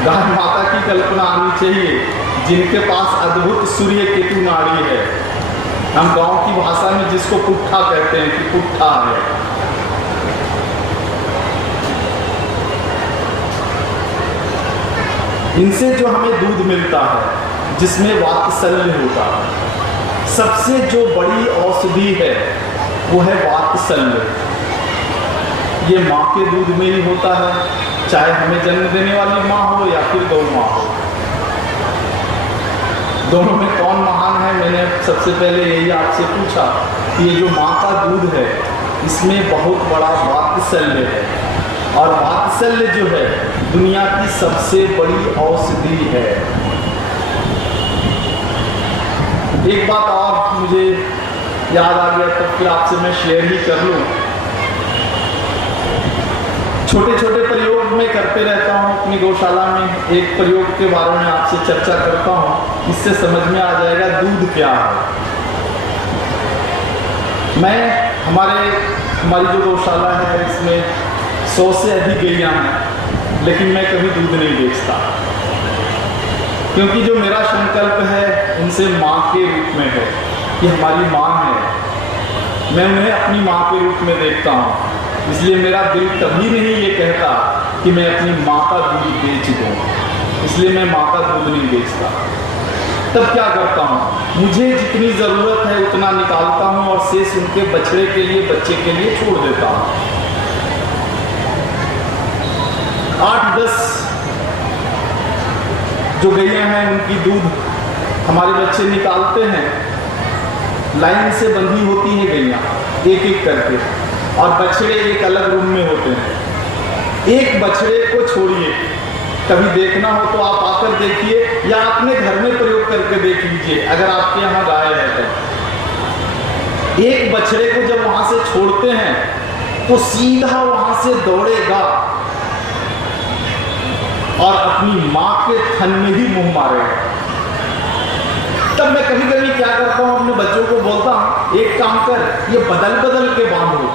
गाय माता की कल्पना आनी चाहिए जिनके पास अद्भुत सूर्य केतु नाड़ी है। हम गांव की भाषा में जिसको पुट्ठा कहते हैं कि पुट्ठा है। इनसे जो हमें दूध मिलता है जिसमें वात्सल्य होता है, सबसे जो बड़ी औषधि है वो है वात्सल्य। ये माँ के दूध में ही होता है, चाहे हमें जन्म देने वाली माँ हो या फिर गौ माँ हो। दोनों में कौन महान है? मैंने सबसे पहले यही आपसे पूछा कि ये जो माँ का दूध है इसमें बहुत बड़ा वात्सल्य है, और वात्सल्य जो है दुनिया की सबसे बड़ी औषधि है। एक बात और मुझे याद आ गया, तब फिर आपसे मैं शेयर ही कर लूं। छोटे छोटे प्रयोग मैं करते रहता हूँ अपनी गौशाला में। एक प्रयोग के बारे में आपसे चर्चा करता हूँ, इससे समझ में आ जाएगा दूध क्या है। हमारी जो गौशाला है इसमें 100 से अधिक गैया हैं, लेकिन मैं कभी दूध नहीं बेचता, क्योंकि जो मेरा संकल्प है उनसे माँ के रूप में है कि हमारी माँ है, मैं उन्हें अपनी माँ के रूप में देखता हूँ। इसलिए मेरा दिल कभी नहीं ये कहता कि मैं अपनी माँ का दूध बेच दूँ, इसलिए मैं माँ का दूध नहीं बेचता। तब क्या करता हूँ, मुझे जितनी ज़रूरत है उतना निकालता हूँ और शेष उनके बछड़े के लिए, बच्चे के लिए छोड़ देता हूँ। 8-10 जो गैया हैं उनकी दूध हमारे बच्चे निकालते हैं। लाइन से बंधी होती है गैया एक एक करके, और बछड़े एक अलग रूम में होते हैं। एक बछड़े को छोड़िए, कभी देखना हो तो आप आकर देखिए या अपने घर में प्रयोग करके देख लीजिए अगर आपके यहाँ गाय है तो। एक बछड़े को जब वहां से छोड़ते हैं तो सीधा वहां से दौड़ेगा और अपनी माँ के थन में ही मुंह मारेगा। तब मैं कभी कभी क्या करता हूँ, अपने बच्चों को बोलता हूँ एक काम कर, ये बदल बदल के बांधो,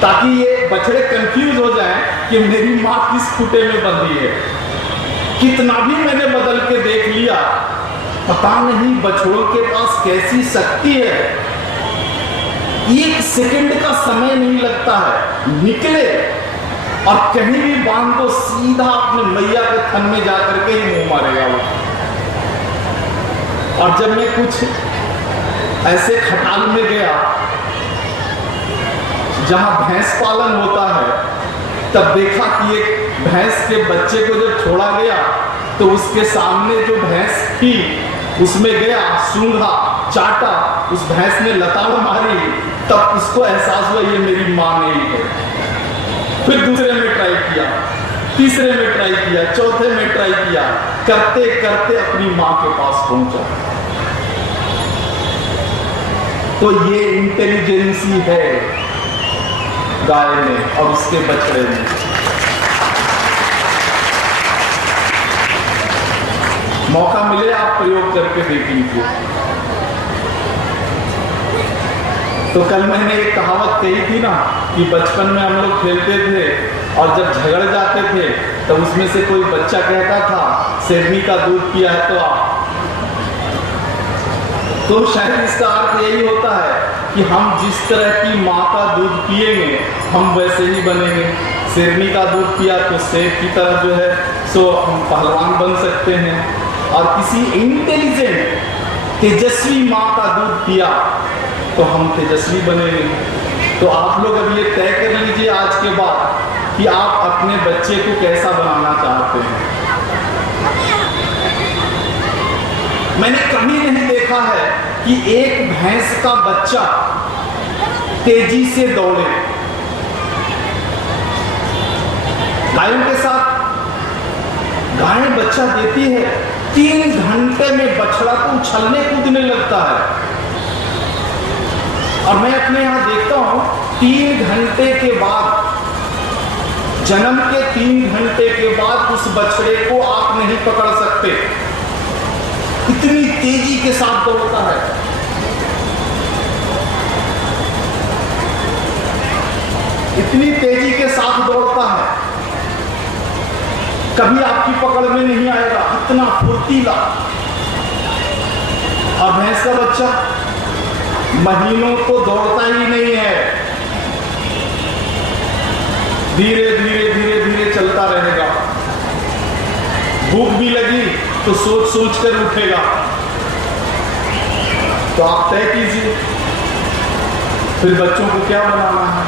ताकि ये बछड़े कंफ्यूज हो जाएं कि मेरी माँ किस खूंटे में बंधी है। कितना भी मैंने बदल के देख लिया, पता नहीं बछड़ों के पास कैसी शक्ति है, 1 सेकंड का समय नहीं लगता है, निकले और कहीं भी बांध दो, सीधा अपने मैया के थन में जाकर के ही मुंह मारेगा वो। और जब मैं कुछ ऐसे खटाल में गया जहां भैंस पालन होता है, तब देखा कि एक भैंस के बच्चे को जब छोड़ा गया तो उसके सामने जो भैंस थी उसमें गया, सूंघा, चाटा, उस भैंस ने लताड़ मारी, तब उसको एहसास हुआ ये मेरी माँ नहीं है। फिर दूसरे में ट्राई किया, तीसरे में ट्राई किया, चौथे में ट्राई किया, करते करते अपनी माँ के पास पहुंचा। तो ये इंटेलिजेंसी है गाय में और उसके बछड़े में। मौका मिले आप प्रयोग करके देख लीजिए। तो कल मैंने एक कहावत कही थी ना कि बचपन में हम लोग खेलते थे और जब झगड़ जाते थे तो उसमें से कोई बच्चा कहता था शेरनी का दूध पिया है तो आप। तो शायद इसका अर्थ यही होता है कि हम जिस तरह की माँ का दूध पिएंगे हम वैसे ही बनेंगे। शेरनी का दूध पिया तो शेर की तरह जो है सो हम पहलवान बन सकते हैं, और किसी इंटेलिजेंट तेजस्वी माँ का दूध पिया तो हम तेजस्वी बनेंगे। तो आप लोग अब ये तय कर लीजिए आज के बाद कि आप अपने बच्चे को कैसा बनाना चाहते हैं। मैंने कभी नहीं देखा है कि एक भैंस का बच्चा तेजी से दौड़े। गायों के साथ गाय बच्चा देती है, 3 घंटे में बछड़ा तो उछलने कूदने लगता है। और मैं अपने यहां देखता हूं 3 घंटे के बाद, जन्म के 3 घंटे के बाद उस बछड़े को आप नहीं पकड़ सकते, इतनी तेजी के साथ दौड़ता है। इतनी तेजी के साथ दौड़ता है। कभी आपकी पकड़ में नहीं आएगा, इतना फुर्तीला। और भैंस का बच्चा महीनों तो दौड़ता ही नहीं है, धीरे धीरे धीरे धीरे चलता रहेगा। भूख भी लगी तो सोच सोच कर उठेगा। तो आप तय कीजिए फिर बच्चों को क्या बनाना है।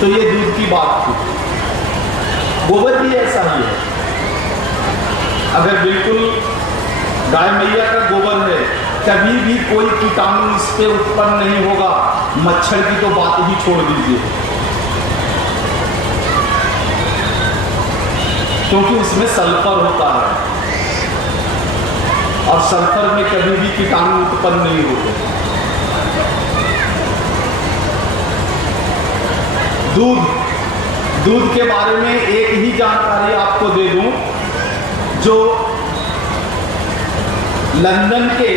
तो ये दूध की बात थी। गोबर भी ऐसा ही है। अगर बिल्कुल गाय मैया का गोबर है, कभी भी कोई कीटाणु इस पे उत्पन्न नहीं होगा। मच्छर की तो बात ही छोड़ दीजिए, क्योंकि उसमें सल्फर होता है और सल्फर में कभी भी कीटाणु उत्पन्न नहीं होते। दूध के बारे में एक ही जानकारी आपको दे दूं, जो लंदन के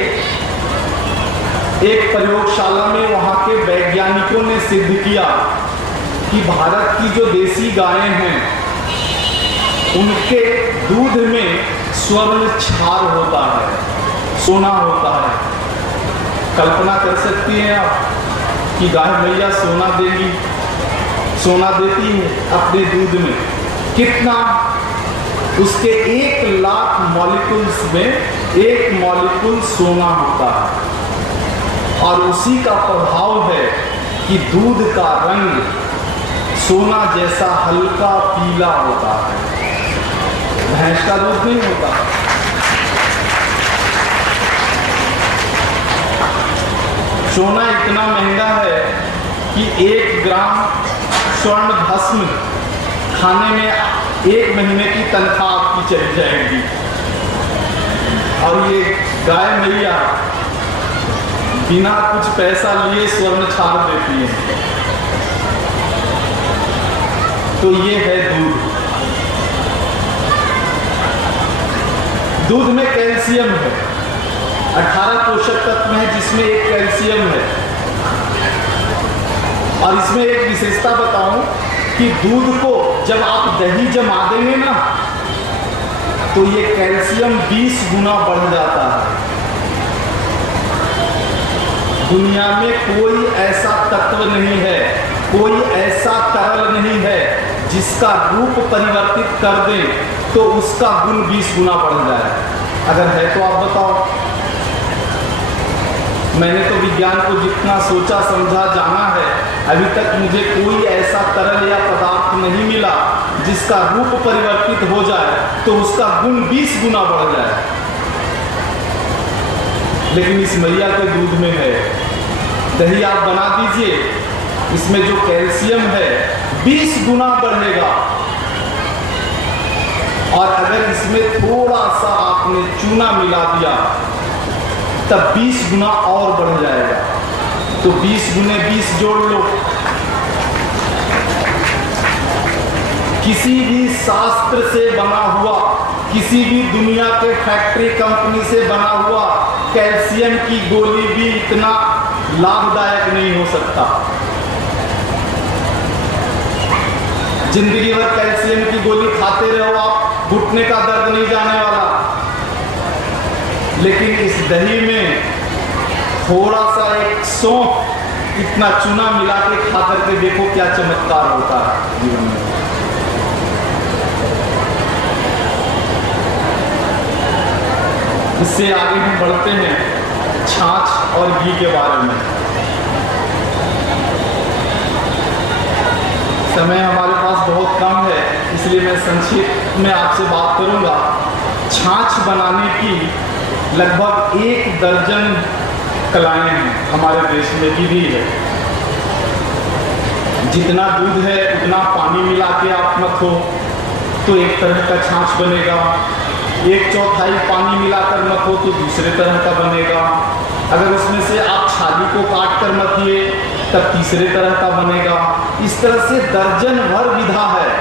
एक प्रयोगशाला में वहां के वैज्ञानिकों ने सिद्ध किया कि भारत की जो देसी गायें हैं उनके दूध में स्वर्ण क्षार होता है, सोना होता है। कल्पना कर सकती हैं आप कि गाय मैया सोना देगी, सोना देती है अपने दूध में। कितना? उसके 1 लाख मॉलिक्यूल्स में 1 मॉलिक्यूल सोना होता है। और उसी का प्रभाव है कि दूध का रंग सोना जैसा हल्का पीला होता है। भैंस का दूध नहीं होता। सोना इतना महंगा है कि 1 ग्राम स्वर्ण भस्म खाने में 1 महीने की तनख्वाह आपकी चली जाएगी। और ये गाय मैया बिना कुछ पैसा लिए स्वर्ण छाड़ देती है। तो ये है दूध। दूध में कैल्शियम है, 18 पोषक तत्व हैं जिसमें एक कैल्शियम है। और इसमें एक विशेषता बताऊं कि दूध को जब आप दही जमा देंगे ना तो ये कैल्शियम 20 गुना बढ़ जाता है। दुनिया में कोई ऐसा तत्व नहीं है, कोई ऐसा तरल नहीं है जिसका रूप परिवर्तित कर दे तो उसका गुण 20 गुना बढ़ जाए। अगर है तो आप बताओ। मैंने तो विज्ञान को जितना सोचा समझा जाना है, अभी तक मुझे कोई ऐसा तरल या पदार्थ नहीं मिला जिसका रूप परिवर्तित हो जाए तो उसका गुण 20 गुना बढ़ जाए। लेकिन इस मैया के दूध में है। दही आप बना दीजिए, इसमें जो कैल्शियम है 20 गुना बढ़ेगा। और अगर इसमें थोड़ा सा आपने चूना मिला दिया तब 20 गुना और बढ़ जाएगा। तो 20 गुने 20 जोड़ लो। किसी भी शास्त्र से बना हुआ, किसी भी दुनिया के फैक्ट्री कंपनी से बना हुआ कैल्शियम की गोली भी इतना लाभदायक नहीं हो सकता। जिंदगी भर कैल्शियम की गोली खाते रहो आप, घुटने का दर्द नहीं जाने वाला। लेकिन इस दही में थोड़ा सा एक सौंफ इतना चूना मिला के खा करके देखो क्या चमत्कार होता है जीवन में। इससे आगे हम बढ़ते हैं छाछ और घी के बारे में। समय हमारे पास बहुत कम है, इसलिए मैं संक्षिप्त में आपसे बात करूंगा। छाछ बनाने की लगभग 1 दर्जन कलाएं हैं हमारे देश में भी है। जितना दूध है उतना पानी मिला के आप मथो तो एक तरह का छाछ बनेगा। 1/4 पानी मिलाकर मथो तो दूसरे तरह का बनेगा। अगर उसमें से आप छाली को काट कर मथिए तब तीसरे तरह का बनेगा। इस तरह से दर्जन भर विधा है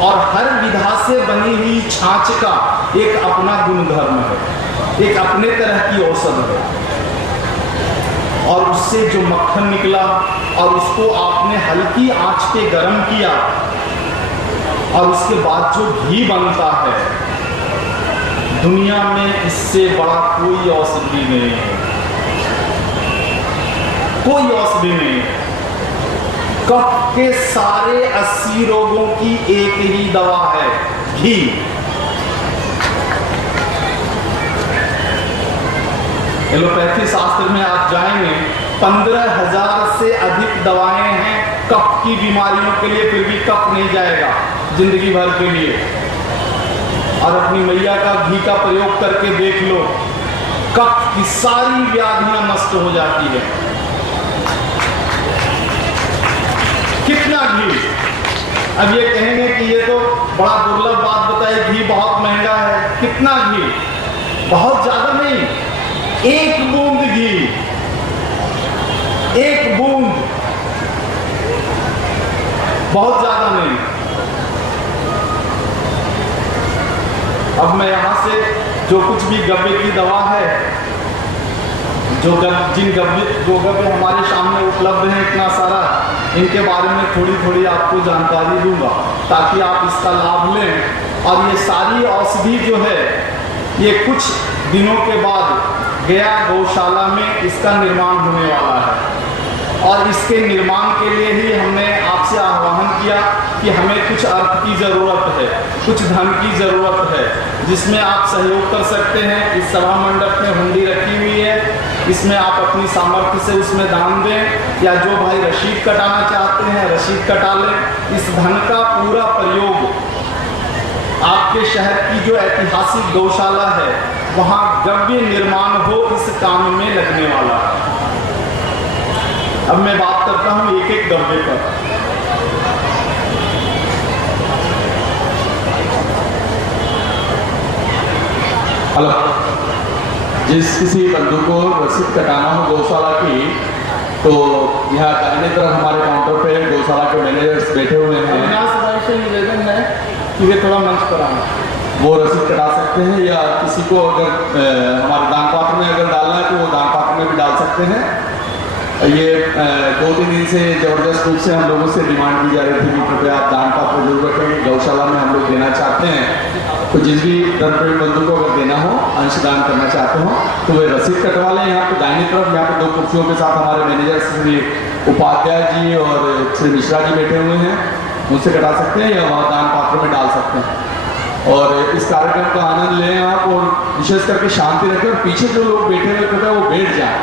और हर विधा से बनी हुई छाछ का एक अपना गुणधर्म है, एक अपने तरह की औषध है। और उससे जो मक्खन निकला और उसको आपने हल्की आंच पे गर्म किया और उसके बाद जो घी बनता है, दुनिया में इससे बड़ा कोई औषधि नहीं है, कोई औषधि नहीं है। कफ के सारे 80 रोगों की एक ही दवा है, घी। एलोपैथी शास्त्र में आप जाएंगे, 15,000 से अधिक दवाएं हैं कफ की बीमारियों के लिए, फिर भी कफ नहीं जाएगा जिंदगी भर के लिए। और अपनी मैया का घी का प्रयोग करके देख लो, कफ की सारी व्याधियां नष्ट हो जाती है। कितना घी? अब ये कहेंगे कि ये तो बड़ा दुर्लभ बात बताई, घी बहुत महंगा है। कितना घी? बहुत ज्यादा नहीं, 1 बूंद घी, 1 बूंद, बहुत ज्यादा नहीं। अब मैं यहां से जो कुछ भी गव्य की दवा है, जो गव्य हमारे सामने उपलब्ध है इतना सारा, इनके बारे में थोड़ी थोड़ी आपको जानकारी दूंगा ताकि आप इसका लाभ लें। और ये सारी औषधि जो है, ये कुछ दिनों के बाद गया गौशाला में इसका निर्माण होने वाला है। और इसके निर्माण के लिए ही हमने आपसे आह्वान किया कि हमें कुछ अर्थ की ज़रूरत है, कुछ धन की ज़रूरत है, जिसमें आप सहयोग कर सकते हैं। इस सभा मंडप में हुंडी रखी हुई है, इसमें आप अपनी सामर्थ्य से उसमें दान दें, या जो भाई रसीद कटाना चाहते हैं रसीद कटा लें। इस धन का पूरा प्रयोग आपके शहर की जो ऐतिहासिक गौशाला है, वहाँ गव्य निर्माण हो, इस काम में लगने वाला है। अब मैं बात करता हूँ एक एक गव्य पर। हेलो, जिस किसी बंधु को रसीद कटाना हो गौशाला की, तो यहाँ दाहिने तरफ हमारे काउंटर पे गौशाला के मैनेजर्स बैठे हुए हैं। से निवेदन है कि वे थोड़ा मंच पर आना, वो रसीद कटा सकते हैं, या किसी को अगर हमारे दान पात्र में अगर डालना है तो वो दान पात्र में भी डाल सकते हैं। ये 2-3 दिन से जबरदस्त रूप से हम लोगों से डिमांड की जा रही थी कि कृपया आप दान पात्र जरूर रखें, गौशाला में हम लोग देना चाहते हैं। तो जिस भी धर्मप्रेमी बंधु को अगर देना हो, अंशदान करना चाहते हो, तो वे रसीद कटवा लें। यहाँ पे दाहिनी तरफ, यहाँ पे 2 कुर्सियों के साथ हमारे मैनेजर श्री उपाध्याय जी और श्री मिश्रा जी बैठे हुए हैं, उनसे कटा सकते हैं या वहाँ दान पात्र में डाल सकते हैं। और इस कार्यक्रम का आनंद लें आप, और विशेष करके शांति रखें, और पीछे जो लोग बैठे हुए कृपया वो बैठ जाए।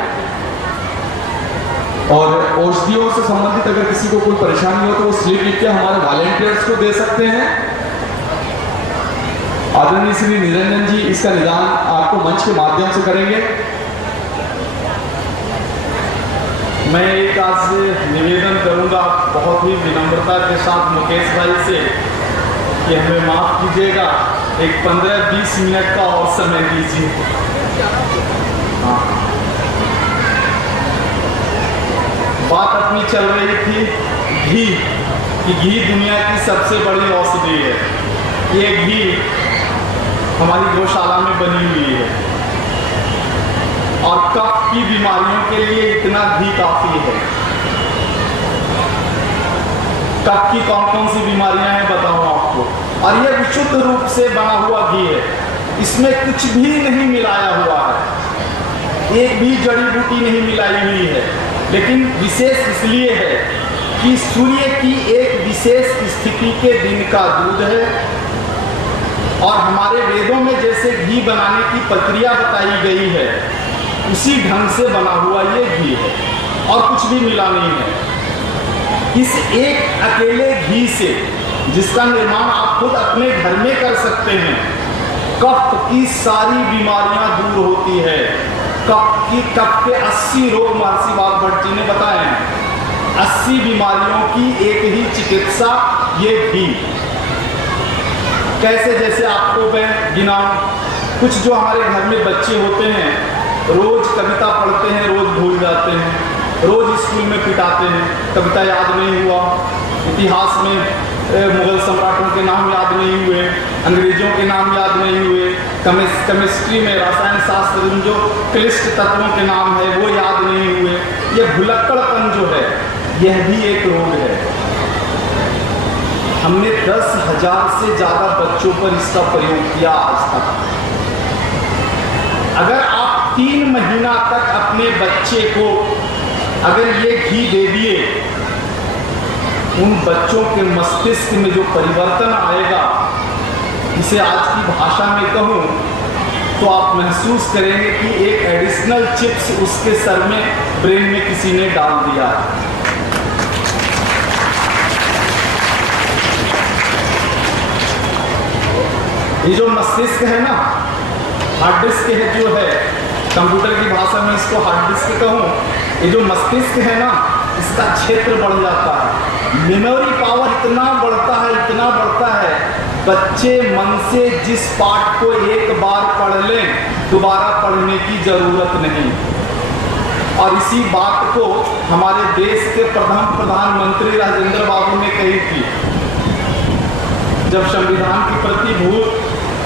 और औषधियों से संबंधित अगर किसी को कोई परेशानी हो तो वो स्लिप लिख के हमारे वॉलेंटियर्स को दे सकते हैं। आदरणीय श्री निरंजन जी इसका निदान आपको मंच के माध्यम से करेंगे। मैं एक आज निवेदन करूंगा बहुत ही विनम्रता के साथ मुकेश भाई से कि हमें माफ कीजिएगा, एक 15-20 मिनट का और समय दीजिए। हाँ, बात अपनी चल रही थी घी कि घी दुनिया की सबसे बड़ी औषधि है। ये घी हमारी गौशाला में बनी हुई है, और कफ की बीमारियों के लिए इतना घी काफी है। कफ की कौन कौन सी बीमारियां हैं बताऊं आपको। और यह विशुद्ध रूप से बना हुआ घी है, इसमें कुछ भी नहीं मिलाया हुआ है, एक भी जड़ी बूटी नहीं मिलाई हुई है। लेकिन विशेष इसलिए है कि सूर्य की एक विशेष स्थिति के दिन का दूध है, और हमारे वेदों में जैसे घी बनाने की प्रक्रिया बताई गई है, उसी ढंग से बना हुआ ये घी है, और कुछ भी मिला नहीं है। इस एक अकेले घी से, जिसका निर्माण आप खुद अपने घर में कर सकते हैं, कफ की सारी बीमारियां दूर होती है। कफ के 80 रोग महर्षि वाल्मीकि जी ने बताए हैं। 80 बीमारियों की एक ही चिकित्सा ये घी। कैसे? जैसे आपको मैं गिनाऊं, कुछ जो हमारे घर में बच्चे होते हैं, रोज कविता पढ़ते हैं, रोज भूल जाते हैं, रोज स्कूल में पिटाते हैं, कविता याद नहीं हुआ, इतिहास में मुगल सम्राटों के नाम याद नहीं हुए, अंग्रेजों के नाम याद नहीं हुए, केमिस्ट्री में रसायन शास्त्र में जो क्लिष्ट तत्वों के नाम है वो याद नहीं हुए। ये भुलक्कड़पन जो है, यह भी एक रोग है। हमने 10,000 से ज़्यादा बच्चों पर इसका प्रयोग किया आज तक। अगर आप 3 महीना तक अपने बच्चे को अगर ये घी दे दिए, उन बच्चों के मस्तिष्क में जो परिवर्तन आएगा, इसे आज की भाषा में कहूँ तो आप महसूस करेंगे कि एक एडिशनल चिप्स उसके सर में, ब्रेन में किसी ने डाल दिया। ये जो मस्तिष्क है ना, हार्ड डिस्क है जो है, कंप्यूटर की भाषा में इसको हार्ड डिस्क कहूँ, ये जो मस्तिष्क है ना, इसका क्षेत्र बढ़ जाता है, मेमोरी पावर इतना बढ़ता है, बच्चे मन से जिस पाठ को एक बार पढ़ लें, दोबारा पढ़ने की जरूरत नहीं। और इसी बात को हमारे देश के प्रधानमंत्री राजेंद्र बाबू ने कही थी, जब संविधान की प्रति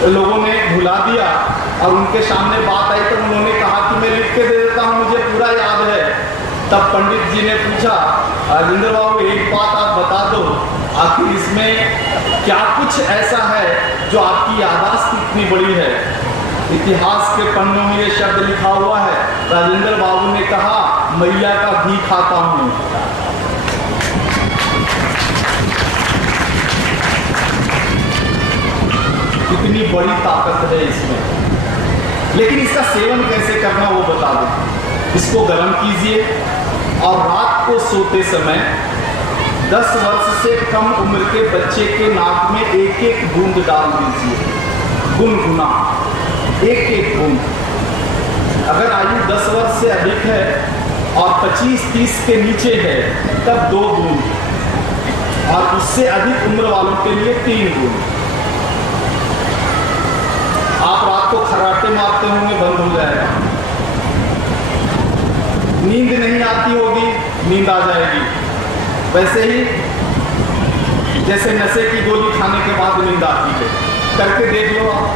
लोगों ने भुला दिया और उनके सामने बात आई तो उन्होंने कहा कि मैं लिख के दे देता हूँ, मुझे पूरा याद है। तब पंडित जी ने पूछा, राजेंद्र बाबू एक बात आप बता दो, आखिर इसमें क्या कुछ ऐसा है जो आपकी याददाश्त इतनी बड़ी है? इतिहास के पन्नों में ये शब्द लिखा हुआ है, राजेंद्र बाबू ने कहा, मैया का घी खाता हूँ। कितनी बड़ी ताकत है इसमें। लेकिन इसका सेवन कैसे करना वो बता दूं। इसको गर्म कीजिए और रात को सोते समय 10 वर्ष से कम उम्र के बच्चे के नाक में एक एक बूंद डाल दीजिए, गुनगुना, एक एक बूंद। अगर आयु 10 वर्ष से अधिक है और 25-30 के नीचे है तब 2 बूंद, और उससे अधिक उम्र वालों के लिए 3 बूंद। आप रात को खर्राटे मारते होंगे, बंद हो जाएगा। नींद नहीं आती होगी, नींद आ जाएगी। वैसे ही जैसे नशे की गोली खाने के बाद नींद आती है, करके देख लो आप।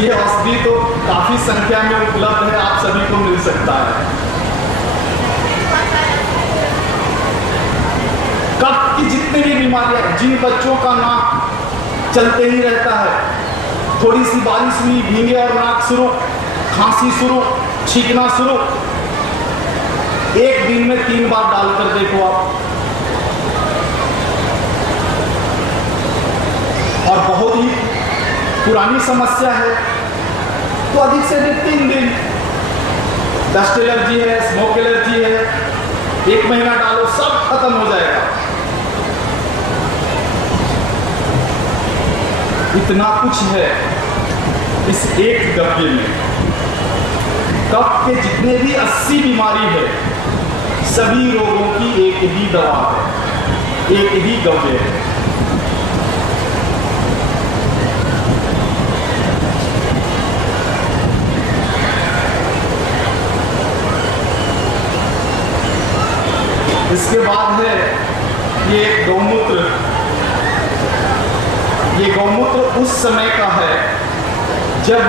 ये औषधि तो काफी संख्या में उपलब्ध है, आप सभी को मिल सकता है। कफ की जितनी भी बीमारियां, जिन बच्चों का नाक चलते ही रहता है, थोड़ी सी बारिश हुई भीगे और नाक शुरू, खांसी शुरू, छींकना शुरू, एक दिन में 3 बार डालकर देखो आप। और बहुत ही पुरानी समस्या है तो अधिक से अधिक 3 दिन। डस्ट एलर्जी है, स्मोक एलर्जी है, 1 महीना डालो, सब खत्म हो जाएगा। इतना कुछ है इस एक डब्बे में। कफ के जितने भी 80 बीमारी है, सभी रोगों की एक ही दवा है, एक ही डब्बे है। इसके बाद है ये गौमूत्र। ये गौमूत्र उस समय का है जब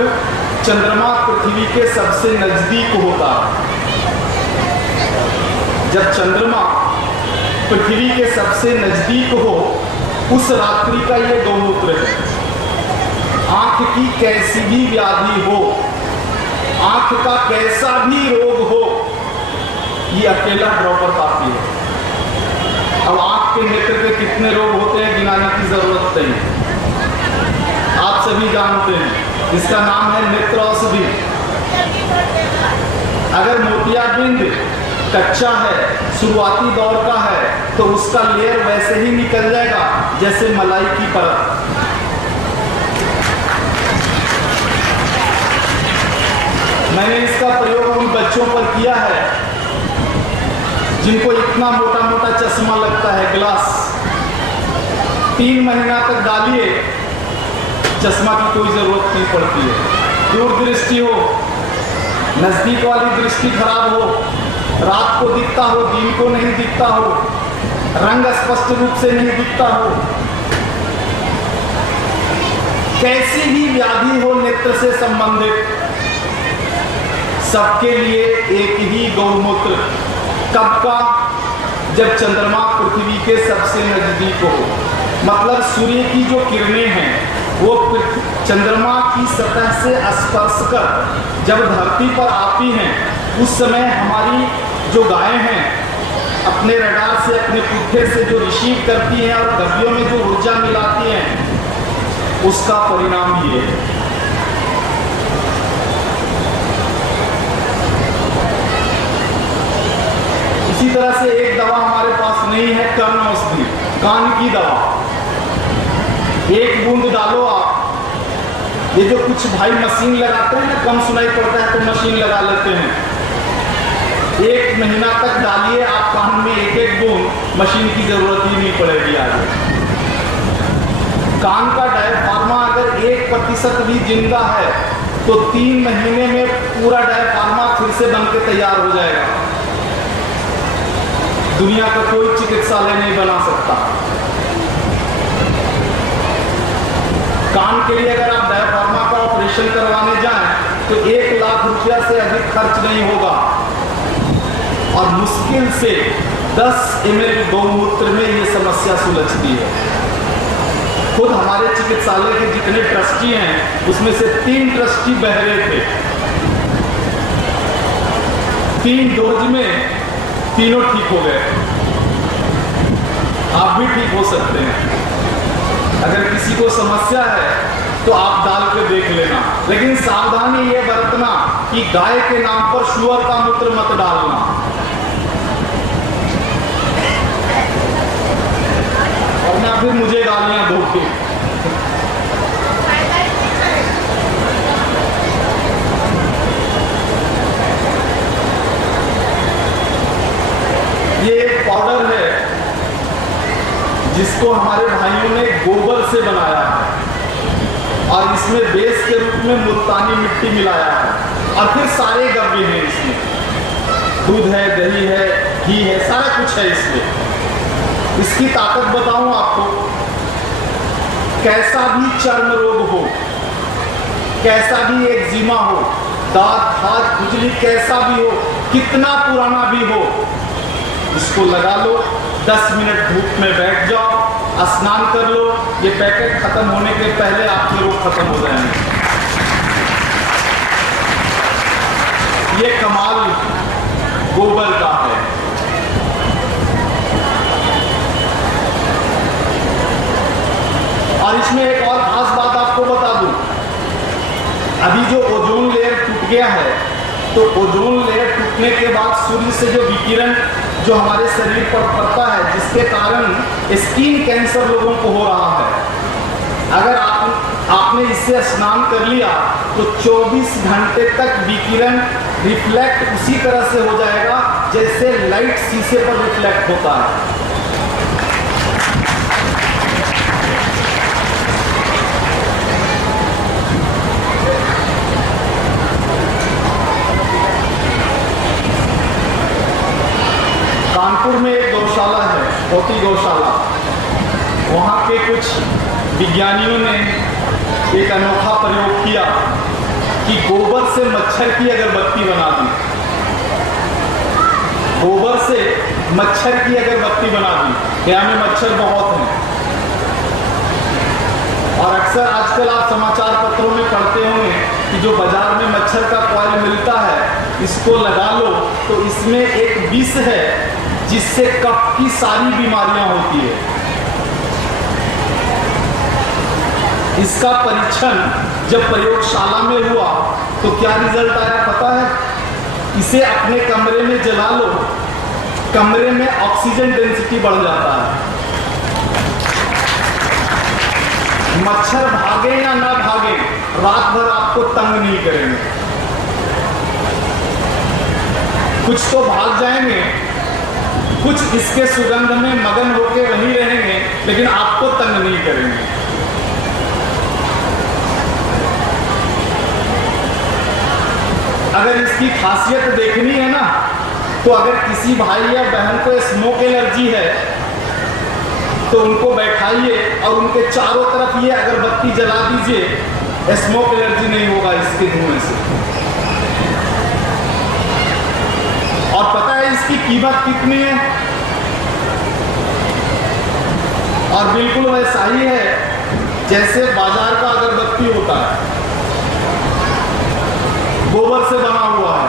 चंद्रमा पृथ्वी के सबसे नजदीक होता है। जब चंद्रमा पृथ्वी के सबसे नजदीक हो, उस रात्रि का ये गौमूत्र है। आंख की कैसी भी व्याधि हो, आंख का कैसा भी रोग हो, ये अकेला ड्रॉपर काफी है। अब आंख के नेत्र के कितने रोग होते हैं गिनाने की जरूरत नहीं, आप सभी जानते हैं। इसका नाम है नेत्र औषधि। अगर मोतियाबिंद कच्चा है, शुरुआती दौर का है, तो उसका लेयर वैसे ही निकल जाएगा जैसे मलाई की परत। मैंने इसका प्रयोग उन बच्चों पर किया है जिनको इतना मोटा मोटा चश्मा लगता है, ग्लास। 3 महीना तक डालिए, चश्मा की कोई जरूरत नहीं पड़ती है। दूर दृष्टि हो, नजदीक वाली दृष्टि खराब हो, रात को दिखता हो, दिन को नहीं दिखता हो, रंग स्पष्ट रूप से नहीं दिखता हो, कैसी भी व्याधि हो नेत्र से संबंधित, सबके लिए एक ही गौमूत्र। कब का? जब चंद्रमा पृथ्वी के सबसे नजदीक हो, मतलब सूर्य की जो किरणें हैं वो चंद्रमा की सतह से स्पर्श कर जब धरती पर आती हैं, उस समय हमारी जो गायें हैं अपने रडार से, अपने पुट्ठे से जो रिसीव करती हैं और गड्डियों में जो ऊर्जा मिलाती हैं, उसका परिणाम ये है। इसी तरह से एक दवा हमारे पास नहीं है, कर्ण औषधि, कान की दवा। एक बूंद डालो आप, ये जो कुछ भाई मशीन लगाते हैं ना, कम सुनाई पड़ता है तो मशीन लगा लेते हैं, 1 महीना तक डालिए आप कान में 1-1 बूंद, मशीन की जरूरत ही नहीं पड़ेगी आगे। कान का डायफ्रार्मा अगर 1% भी जिंदा है तो 3 महीने में पूरा डायफ्रार्मा फिर से बन के तैयार हो जाएगा। दुनिया का कोई चिकित्सालय नहीं बना सकता। कान के लिए अगर आप डायफ्रार्मा का ऑपरेशन करवाने जाएं तो 1 लाख रुपया से अधिक खर्च नहीं होगा और मुश्किल से 10 ml गौमूत्र में ये समस्या सुलझती है। खुद हमारे चिकित्सालय के जितने ट्रस्टी हैं उसमें से 3 ट्रस्टी बहरे थे। 3 डोज में तीनों ठीक हो गए। आप भी ठीक हो सकते हैं। अगर किसी को समस्या है तो आप डाल के देख लेना, लेकिन सावधानी ये बरतना कि गाय के नाम पर सुअर का मूत्र मत डालना। और ना फिर मुझे गालियां दोगे। ये एक पाउडर है जिसको हमारे भाइयों ने गोबर से बनाया है और इसमें बेस के रूप में मुल्तानी मिट्टी मिलाया है और फिर सारे गव्य हैं इसमें, दूध है, दही है, घी है, सारा कुछ है इसमें। इसकी ताकत बताऊं आपको, कैसा भी चर्म रोग हो, कैसा भी एक्जिमा हो, दांत खाज खुजली कैसा भी हो, कितना पुराना भी हो, इसको लगा लो, 10 मिनट धूप में बैठ जाओ, स्नान कर लो, ये पैकेट खत्म होने के पहले आपके रोग खत्म हो जाएंगे। ये कमाल गोबर का है। और इसमें एक और खास बात आपको बता दूं, अभी जो ओजोन लेयर टूट गया है, तो ओजोन लेयर टूटने के बाद सूर्य से जो विकिरण जो हमारे शरीर पर पड़ता है, जिसके कारण स्किन कैंसर लोगों को हो रहा है, अगर आपने इससे स्नान कर लिया तो 24 घंटे तक विकिरण रिफ्लेक्ट उसी तरह से हो जाएगा जैसे लाइट शीशे पर रिफ्लेक्ट होता है। कानपुर में एक गौशाला है, मोती गौशाला। वहाँ के कुछ विज्ञानियों ने एक अनोखा प्रयोग किया कि गोबर से मच्छर की अगरबत्ती बना दी। गोबर से मच्छर की अगरबत्ती बना दी। क्या में मच्छर बहुत हैं और अक्सर आजकल आप समाचार पत्रों में पढ़ते होंगे कि जो बाजार में मच्छर का कॉइल मिलता है, इसको लगा लो तो इसमें एक विष है जिससे कफ की सारी बीमारियां होती है। इसका परीक्षण जब प्रयोगशाला में हुआ तो क्या रिजल्ट आया पता है? इसे अपने कमरे में जला लो, कमरे में ऑक्सीजन डेंसिटी बढ़ जाता है। मच्छर भागे या ना भागे, रात भर आपको तंग नहीं करेंगे। कुछ तो भाग जाएंगे, कुछ इसके सुगंध में मगन होकर वहीं रहेंगे, लेकिन आपको तंग नहीं करेंगे। अगर इसकी खासियत देखनी है ना, तो अगर किसी भाई या बहन को स्मोक एलर्जी है तो उनको बैठाइए और उनके चारों तरफ ये अगरबत्ती जला दीजिए, स्मोक एलर्जी नहीं होगा इसके धुएं से। और पता है इसकी कीमत कितनी है? और बिल्कुल वैसा ही है जैसे बाजार का अगरबत्ती होता है, गोबर से बना हुआ है।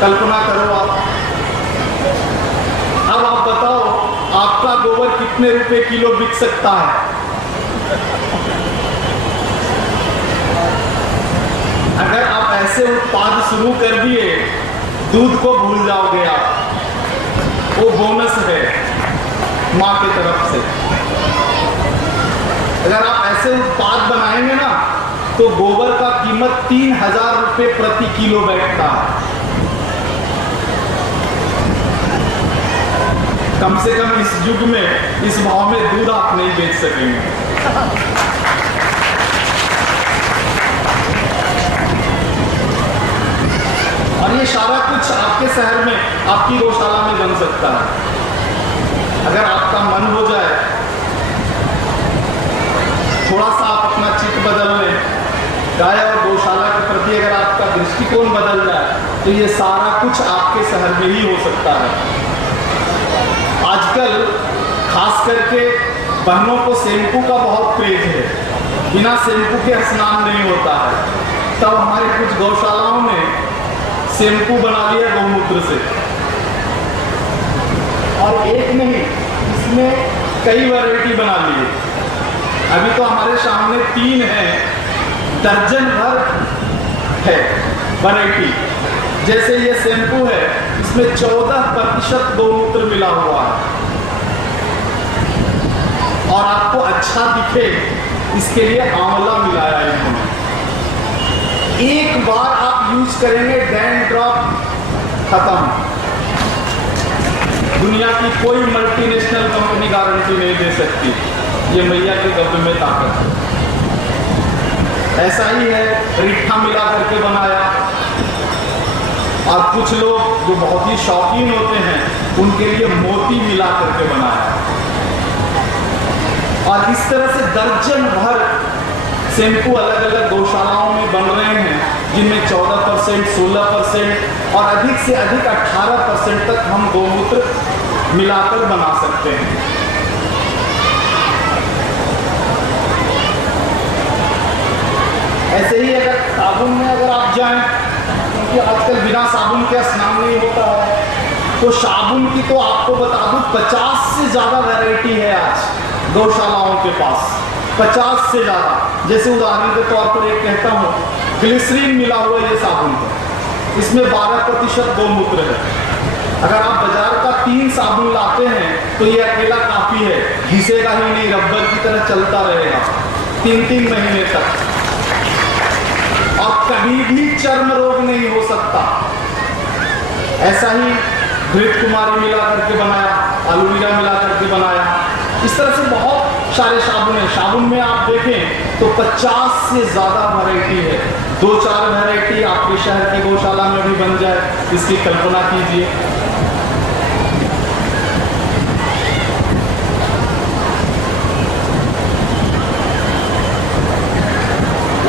कल्पना करो आप, अब आप बताओ आपका गोबर कितने रुपए किलो बिक सकता है? अगर आप ऐसे उत्पाद शुरू कर दिए, दूध को भूल जाओगे आप, वो बोनस है मां की तरफ से। अगर आप ऐसे उत्पाद बनाएंगे ना तो गोबर का कीमत 3000 रुपए प्रति किलो बैठता है। कम से कम इस युग में इस भाव में दूध आप नहीं बेच सकेंगे। और ये सारा कुछ आपके शहर में, आपकी गौशाला में बन सकता है अगर आपका मन हो जाए। थोड़ा सा आप अपना चित्त बदल लें, गाय और गौशाला के प्रति अगर आपका दृष्टिकोण बदल जाए तो ये सारा कुछ आपके शहर में ही हो सकता है। आजकल खास करके बहनों को शैम्पू का बहुत क्रेज है, बिना शैम्पू के स्नान नहीं होता है। तब हमारे कुछ गौशालाओं में शैम्पू बना लिया गौमूत्र से, और एक नहीं, इसमें कई वैरायटी बना ली है। अभी तो हमारे सामने 3 हैं, दर्जन भर है वैरायटी। जैसे ये शैम्पू है, इसमें 14% गौमूत्र मिला हुआ है, और आपको अच्छा दिखे इसके लिए आंवला मिलाया है इन्होंने। एक बार आप यूज करेंगे, डैंड्रफ खत्म। दुनिया की कोई मल्टीनेशनल कंपनी गारंटी नहीं दे सकती, ये मैया के गब्बे में ताकत है। ऐसा ही है, रिठा मिला करके बनाया, और कुछ लोग जो बहुत ही शौकीन होते हैं उनके लिए मोती मिला करके बनाया। और इस तरह से दर्जन भर शैम्पू अलग अलग गौशालाओं में बन रहे हैं, जिनमें 14%, 16% और अधिक से अधिक 18% तक हम गौमूत्र मिलाकर बना सकते हैं। ऐसे ही अगर साबुन में अगर आप जाएं, क्योंकि आजकल बिना साबुन के स्नान नहीं होता है, तो साबुन की तो आपको बता दूं 50 से ज्यादा वैरायटी है आज गौशालाओं के पास, 50 से ज्यादा। जैसे उदाहरण के तौर पर एक कहता हूँ, ग्लिसरीन मिला हुआ ये साबुन है, इसमें 12% गौमूत्र है। अगर आप बाजार का 3 साबुन लाते हैं तो ये अकेला काफी है, घिसेगा ही नहीं, रबर की तरह चलता रहेगा 3-3 महीने तक, और कभी भी चर्म रोग नहीं हो सकता। ऐसा ही घृत कुमारी मिला करके बनाया, एलोवेरा मिला करके बनाया। इस तरह से बहुत सारे साबुन है। साबुन में आप देखें तो 50 से ज्यादा वैरायटी है। 2-4 वैरायटी आपके शहर की गौशाला में भी बन जाए, इसकी कल्पना कीजिए।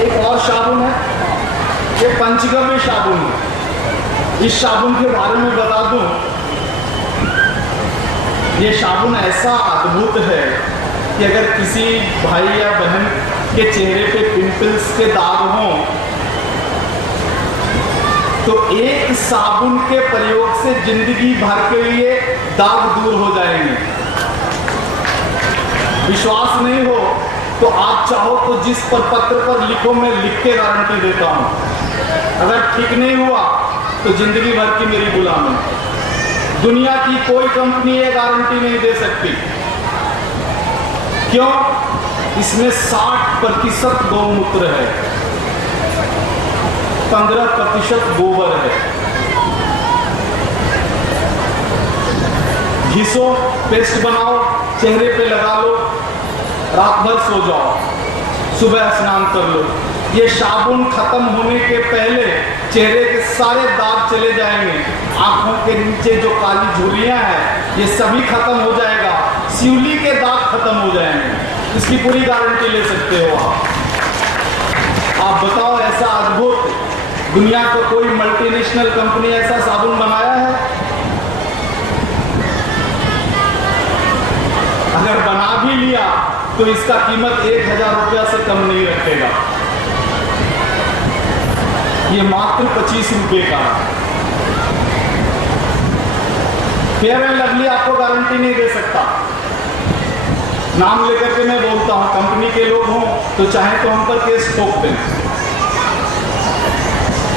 एक और साबुन है, ये पंचगव्य साबुन है। इस साबुन के बारे में बता दूं, ये साबुन ऐसा अद्भुत है कि अगर किसी भाई या बहन के चेहरे पे पिंपल्स के दाग हों तो एक साबुन के प्रयोग से जिंदगी भर के लिए दाग दूर हो जाएंगे। विश्वास नहीं हो तो आप चाहो तो जिस पर पत्र पर लिखो, मैं लिख के गारंटी देता हूं। अगर ठीक नहीं हुआ तो जिंदगी भर की मेरी गुलामी। दुनिया की कोई कंपनी ये गारंटी नहीं दे सकती। क्यों? इसमें 60% गौमूत्र है, 15% गोबर है। घिसो, पेस्ट बनाओ, चेहरे पे लगा लो, रात भर सो जाओ, सुबह स्नान कर लो। ये साबुन खत्म होने के पहले चेहरे के सारे दाग चले जाएंगे, आंखों के नीचे जो काली झुर्रियां हैं ये सभी खत्म हो जाएगा, सिवली के दाग खत्म हो जाएंगे। इसकी पूरी गारंटी ले सकते हो आप बताओ, ऐसा अद्भुत दुनिया को कोई मल्टीनेशनल कंपनी ऐसा साबुन बनाया है? अगर बना भी लिया तो इसका कीमत 1000 रुपया से कम नहीं रखेगा। ये मात्र 25 रुपये का है। फेयर एंड लवली आपको गारंटी नहीं दे सकता। नाम लेकर के मैं बोलता हूं, कंपनी के लोग हों तो चाहे तो हम पर केस ठोक दें,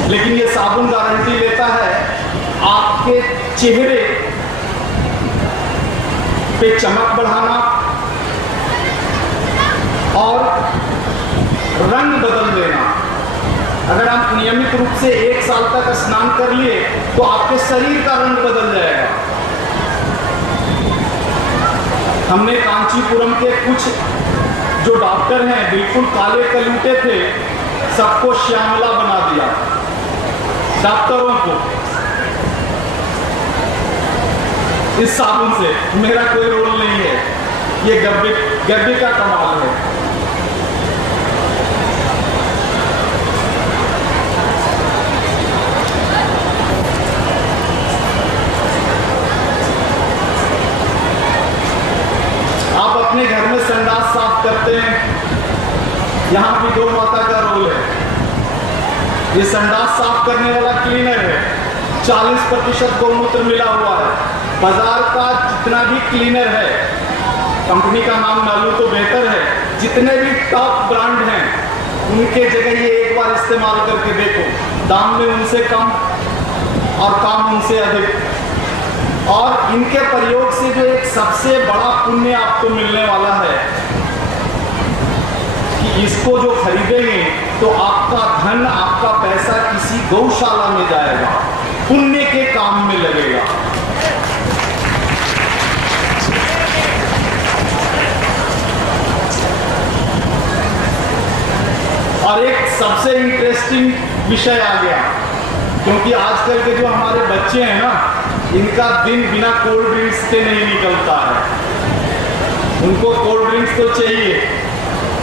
लेकिन ये साबुन गारंटी लेता है आपके चेहरे पे चमक बढ़ाना और रंग बदल देना। अगर आप नियमित रूप से 1 साल तक स्नान कर लिए तो आपके शरीर का रंग बदल जाएगा। हमने कांचीपुरम के कुछ जो डॉक्टर हैं बिल्कुल काले कलूटे थे, सबको श्यामला बना दिया, डॉक्टरों को, इस साबुन से। मेरा कोई रोल नहीं है, ये गब्बे का कमाल है। आप अपने घर में संडास साफ करते हैं, यहां भी गौ माता का रोल है। ये संडास साफ करने वाला क्लीनर है, 40% गौमूत्र मिला हुआ है। बाजार का जितना भी क्लीनर है, कंपनी का नाम मालूम तो बेहतर है, जितने भी टॉप ब्रांड हैं उनके जगह ये एक बार इस्तेमाल करके देखो, दाम में उनसे कम और काम उनसे अधिक। और इनके प्रयोग से जो एक सबसे बड़ा पुण्य आपको मिलने वाला है कि इसको जो खरीदेंगे तो आपका धन, आपका पैसा किसी गौशाला में जाएगा, पुण्य के काम में लगेगा। और एक सबसे इंटरेस्टिंग विषय आ गया, क्योंकि आजकल के जो हमारे बच्चे हैं ना, इनका दिन बिना कोल्ड ड्रिंक्स के नहीं निकलता है। उनको कोल्ड ड्रिंक्स तो चाहिए,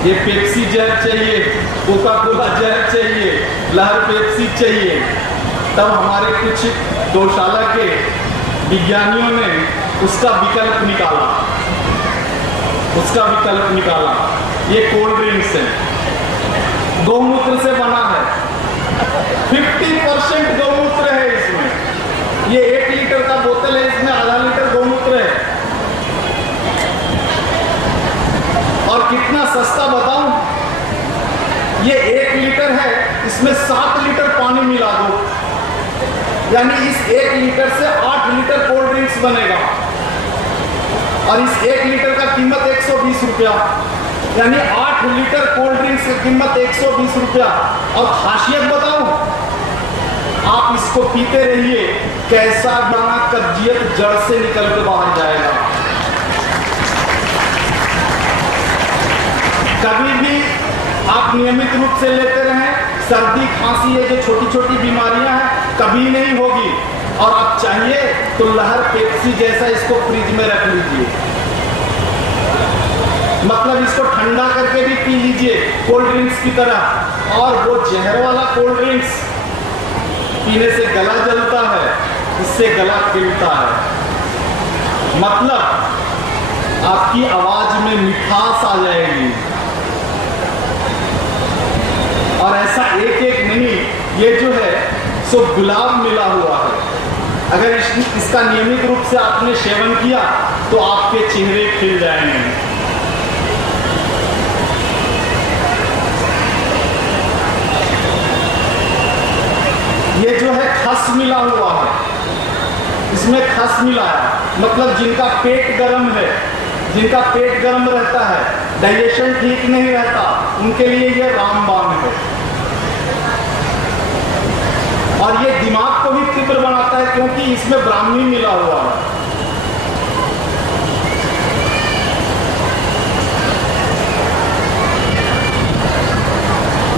ये पेप्सी जहर चाहिए, कोका कोला जहर चाहिए, लहर पेप्सी चाहिए। तब हमारे कुछ गौशाला के विज्ञानियों ने उसका विकल्प निकाला। ये कोल्ड ड्रिंक्स है, गौमूत्र से बना है, 50% गौमूत्र है इसमें। ये 1 लीटर का बोतल है, इसमें आधा लीटर गौमूत्र है। और कितना सस्ता बताऊं, ये 1 लीटर है, इसमें 7 लीटर पानी मिला दो, यानी इस 1 लीटर से 8 लीटर कोल्ड ड्रिंक्स बनेगा। और इस 1 लीटर का कीमत 120 रुपया, यानी 8 लीटर कोल्ड ड्रिंक्स की कीमत 120 रुपया। और खासियत बताऊं, आप इसको पीते रहिए, कैसा बना कब्जियत जड़ से निकल के बाहर जाएगा। कभी भी आप नियमित रूप से लेते रहें, सर्दी खांसी ये जो छोटी छोटी बीमारियां हैं कभी नहीं होगी। और आप चाहिए तो लहर पेप्सी जैसा इसको फ्रिज में रख लीजिए, मतलब इसको ठंडा करके भी पी लीजिए कोल्ड ड्रिंक्स की तरह। और वो जहर वाला कोल्ड ड्रिंक्स पीने से गला जलता है, इससे गला खिलता है, मतलब आपकी आवाज में मिठास आ जाएगी। और ऐसा एक एक नहीं, ये जो है सो गुलाब मिला हुआ है। अगर इसका नियमित रूप से आपने सेवन किया तो आपके चेहरे खिल जाएंगे। ये जो है खस मिला हुआ है, इसमें खस मिला है, मतलब जिनका पेट गर्म है, जिनका पेट गर्म रहता है, डाइजेशन ठीक नहीं रहता, उनके लिए ये रामबाण है। और ये दिमाग को भी तीव्र बनाता है, क्योंकि इसमें ब्राह्मी मिला हुआ है।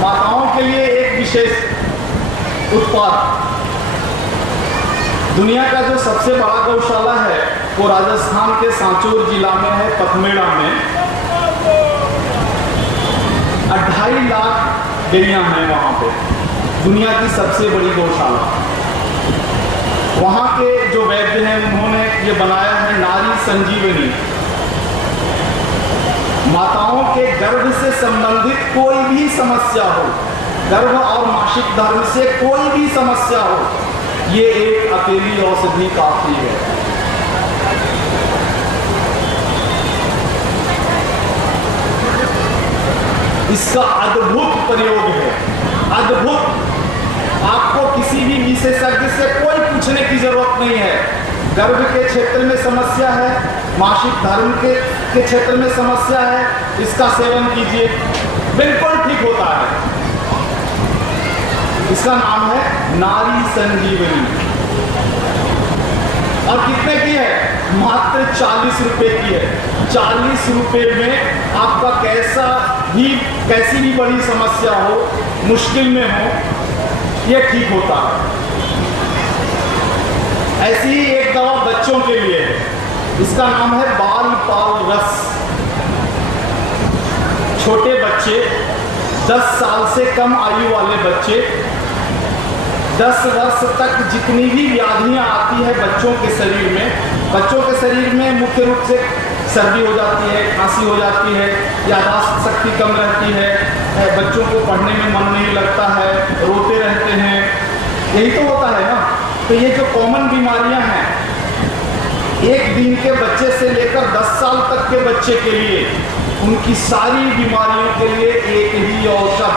माताओं के लिए एक विशेष उत्पाद, दुनिया का जो सबसे बड़ा गौशाला है वो राजस्थान के सांचौर जिला में है, पथमेड़ा में। 2.5 लाख गैया हैं वहां पे, दुनिया की सबसे बड़ी गौशाला। वहां के जो वैद्य हैं उन्होंने ये बनाया है नारी संजीवनी। माताओं के गर्भ से संबंधित कोई भी समस्या हो, गर्भ और मासिक धर्म से कोई भी समस्या हो, ये एक अकेली औषधि काफी है। इसका अद्भुत प्रयोग है, अद्भुत। आपको किसी भी विशेषज्ञ से कोई पूछने की जरूरत नहीं है। गर्भ के क्षेत्र में समस्या है, मासिक धर्म के क्षेत्र में समस्या है, इसका सेवन कीजिए, बिल्कुल ठीक होता है। इसका नाम है नारी संजीवनी। और कितने की है? मात्र 40 रुपए की है। 40 रुपए में आपका कैसी भी बड़ी समस्या हो, मुश्किल में हो, ये ठीक होता है। ऐसी ही एक दवा बच्चों के लिए है, इसका नाम है बाल पाल रस। छोटे बच्चे, 10 साल से कम आयु वाले बच्चे, 10 वर्ष तक जितनी भी व्याधियां आती है बच्चों के शरीर में मुख्य रूप से सर्दी हो जाती है, खांसी हो जाती है, याददाश्त शक्ति कम रहती है, बच्चों को पढ़ने में मन नहीं लगता है, रोते रहते हैं, यही तो होता है ना। तो ये जो कॉमन बीमारियां हैं, एक दिन के बच्चे से लेकर 10 साल तक के बच्चे के लिए, उनकी सारी बीमारियों के लिए एक ही औषध।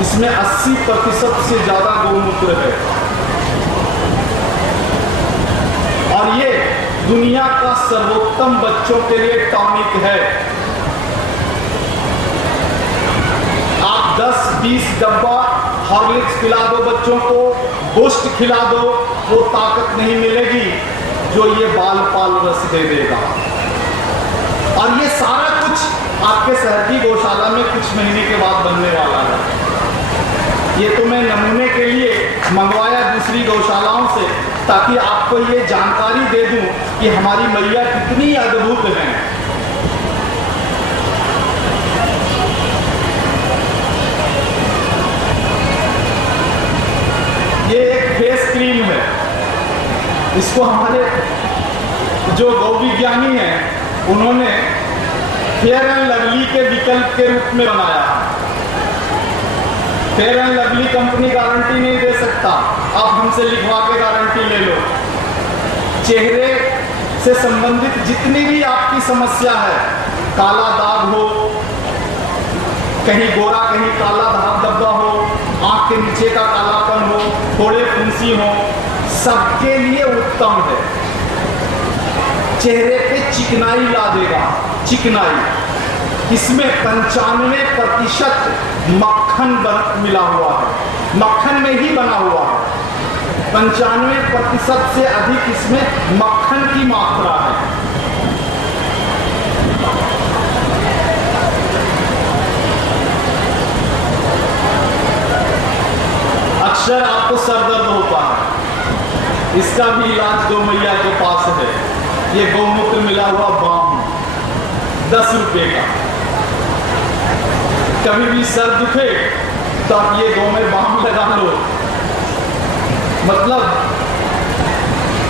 इसमें 80% से ज्यादा गौमूत्र है और ये दुनिया का सर्वोत्तम बच्चों के लिए टॉनिक है। आप 10-20 डब्बा हॉर्लिक्स खिला दो बच्चों को, बूस्ट खिला दो, वो ताकत नहीं मिलेगी जो ये बाल पाल रस दे देगा। और ये सारा कुछ आपके शहर की गौशाला में कुछ महीने के बाद बनने वाला है। ये तो मैं नमूने के लिए मंगवाया दूसरी गौशालाओं से, ताकि आपको ये जानकारी दे दूं कि हमारी मैया कितनी अद्भुत है। ये एक फेस क्रीम है, इसको हमारे जो गौ विज्ञानी हैं उन्होंने फेयर एंड लवली के विकल्प के रूप में बनाया। Fair and lovely company guarantee नहीं दे सकता, आप हमसे लिखवा के गारंटी ले लो। चेहरे से संबंधित जितनी भी आपकी समस्या है, काला दाग हो, कहीं गोरा कहीं काला दाग धब्बा हो, आंख के नीचे का कालापन हो, थोड़े फुंसी हो, सबके लिए उत्तम है। चेहरे पे चिकनाई ला देगा, चिकनाई। इसमें 95% मक्खन मिला हुआ है, मक्खन में ही बना हुआ है। 95% से अधिक इसमें मक्खन की मात्रा है। अक्सर आपको सर दर्द होता है, इसका भी इलाज गौ मैया के पास है। ये गौमूत्र मिला हुआ बाम 10 रुपए का। कभी भी सर दुखे तो आप ये गौ में बाम लगा लो। मतलब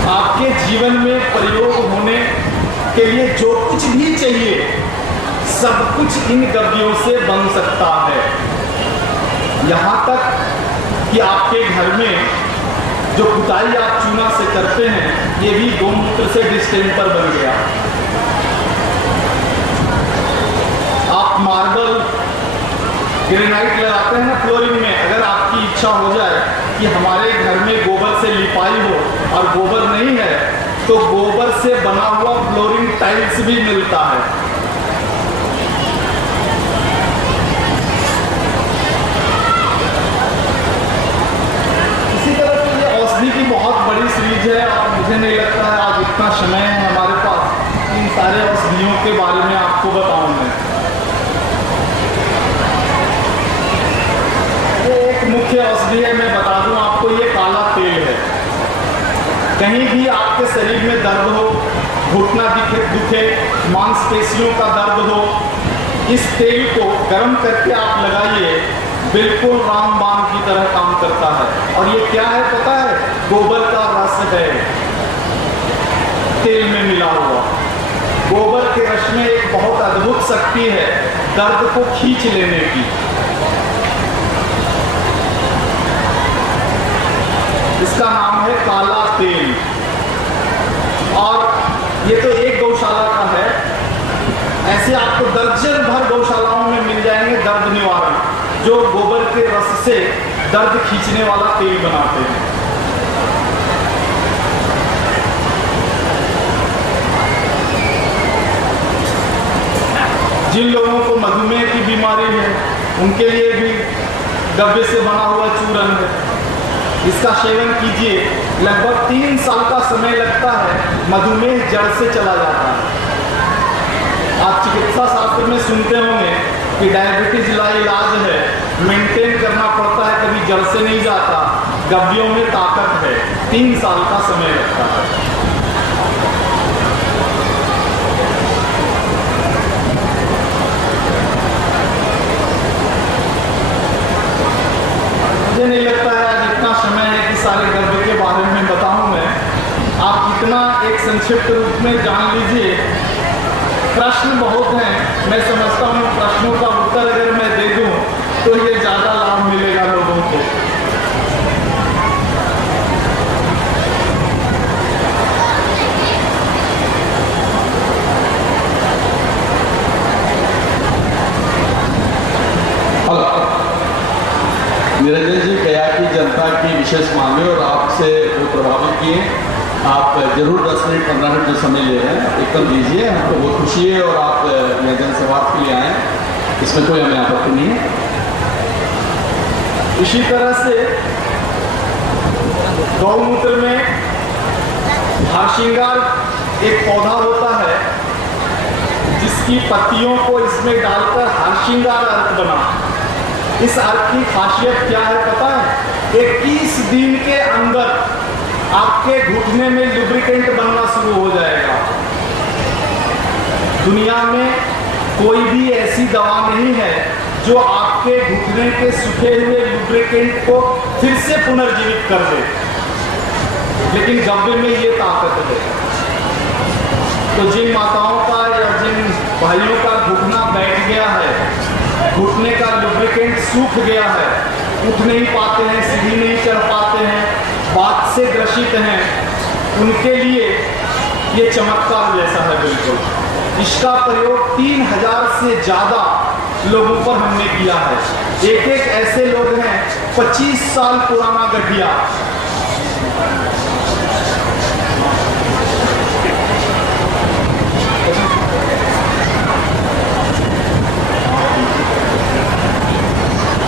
आपके जीवन में प्रयोग होने के लिए जो कुछ भी चाहिए, सब कुछ इन गद्दियों से बन सकता है। यहाँ तक कि आपके घर में जो कुटाई आप चूना से करते हैं, ये भी गौमूत्र से डिस्टेंपर बन गया। आप मार्बल ग्रेनाइट लगाते हैं ना फ्लोरिंग में, अगर आपकी इच्छा हो जाए कि हमारे घर में गोबर से लिपाई हो और गोबर नहीं है, तो गोबर से बना हुआ फ्लोरिंग टाइल्स भी मिलता है। इसी तरह से ये औषधि की बहुत बड़ी सीरीज है और मुझे नहीं लगता है आज इतना समय है हमारे पास इन सारे औषधियों के बारे में आपको बताऊं मैं। मुख्य औषधि है, मैं बता दूं आपको, ये काला तेल है। कहीं भी आपके शरीर में दर्द हो, घुटना दुखे, मांसपेशियों का दर्द हो, इस तेल को गर्म करके आप लगाइए, बिल्कुल रामबाण की तरह काम करता है। और ये क्या है पता है? गोबर का रस है तेल में मिला हुआ। गोबर के रस में एक बहुत अद्भुत शक्ति है दर्द को खींच लेने की। इसका नाम है काला तेल। और ये तो एक गौशाला का है, ऐसे आपको दर्जन भर गौशालाओं में मिल जाएंगे दर्द निवारण, जो गोबर के रस से दर्द खींचने वाला तेल बनाते हैं। जिन लोगों को मधुमेह की बीमारी है उनके लिए भी गब्बे से बना हुआ चूरन है, इसका सेवन कीजिए। लगभग 3 साल का समय लगता है, मधुमेह जड़ से चला जाता है। आप चिकित्सा शास्त्र में सुनते होंगे कि डायबिटीज लाइलाज है, मेंटेन करना पड़ता है, कभी जड़ से नहीं जाता। गब्बियों में ताकत है, 3 साल का समय लगता है। मुझे नहीं लगता है आज इतना समय है कि सारे गब्बे के बारे में बताऊं मैं। आप इतना एक संक्षिप्त रूप में जान लीजिए। प्रश्न बहुत हैं, मैं समझता हूँ प्रश्नों का उत्तर अगर मैं दे दूं तो ये ज़्यादा लाभ मिलेगा लोगों को। निरंजन जी गया की जनता की विशेष मांगे और आपसे वो प्रभावित किए। आप जरूर 10 मिनट 15 मिनट जो समय ले रहे हैं एकदम दीजिए, हमको बहुत खुशी है। और आप जनसंवाद के लिए आए, इसमें कोई हमें आपत्ति नहीं है। इसी तरह से गौमूत्र में हारश्रृंगार एक पौधा होता है जिसकी पत्तियों को इसमें डालकर हारश्रृंगार अर्क बना। इस अर्क की खासियत क्या है पता है? 21 दिन के अंदर आपके घुटने में लुब्रिकेंट बनना शुरू हो जाएगा। दुनिया में कोई भी ऐसी दवा नहीं है जो आपके घुटने के सूखे हुए लुब्रिकेंट को फिर से पुनर्जीवित कर दे, लेकिन गब्बे में ये ताकत है। तो जिन माताओं का या जिन भाइयों का घुटना बैठ गया है, घुटने का लुब्रिकेंट सूख गया है, उठ नहीं पाते हैं, सीढ़ी नहीं चढ़ पाते हैं, बात से ग्रसित हैं, उनके लिए ये चमत्कार जैसा है बिल्कुल। इसका प्रयोग 3000 से ज़्यादा लोगों पर हमने किया है। एक एक ऐसे लोग हैं 25 साल पुराना गठिया,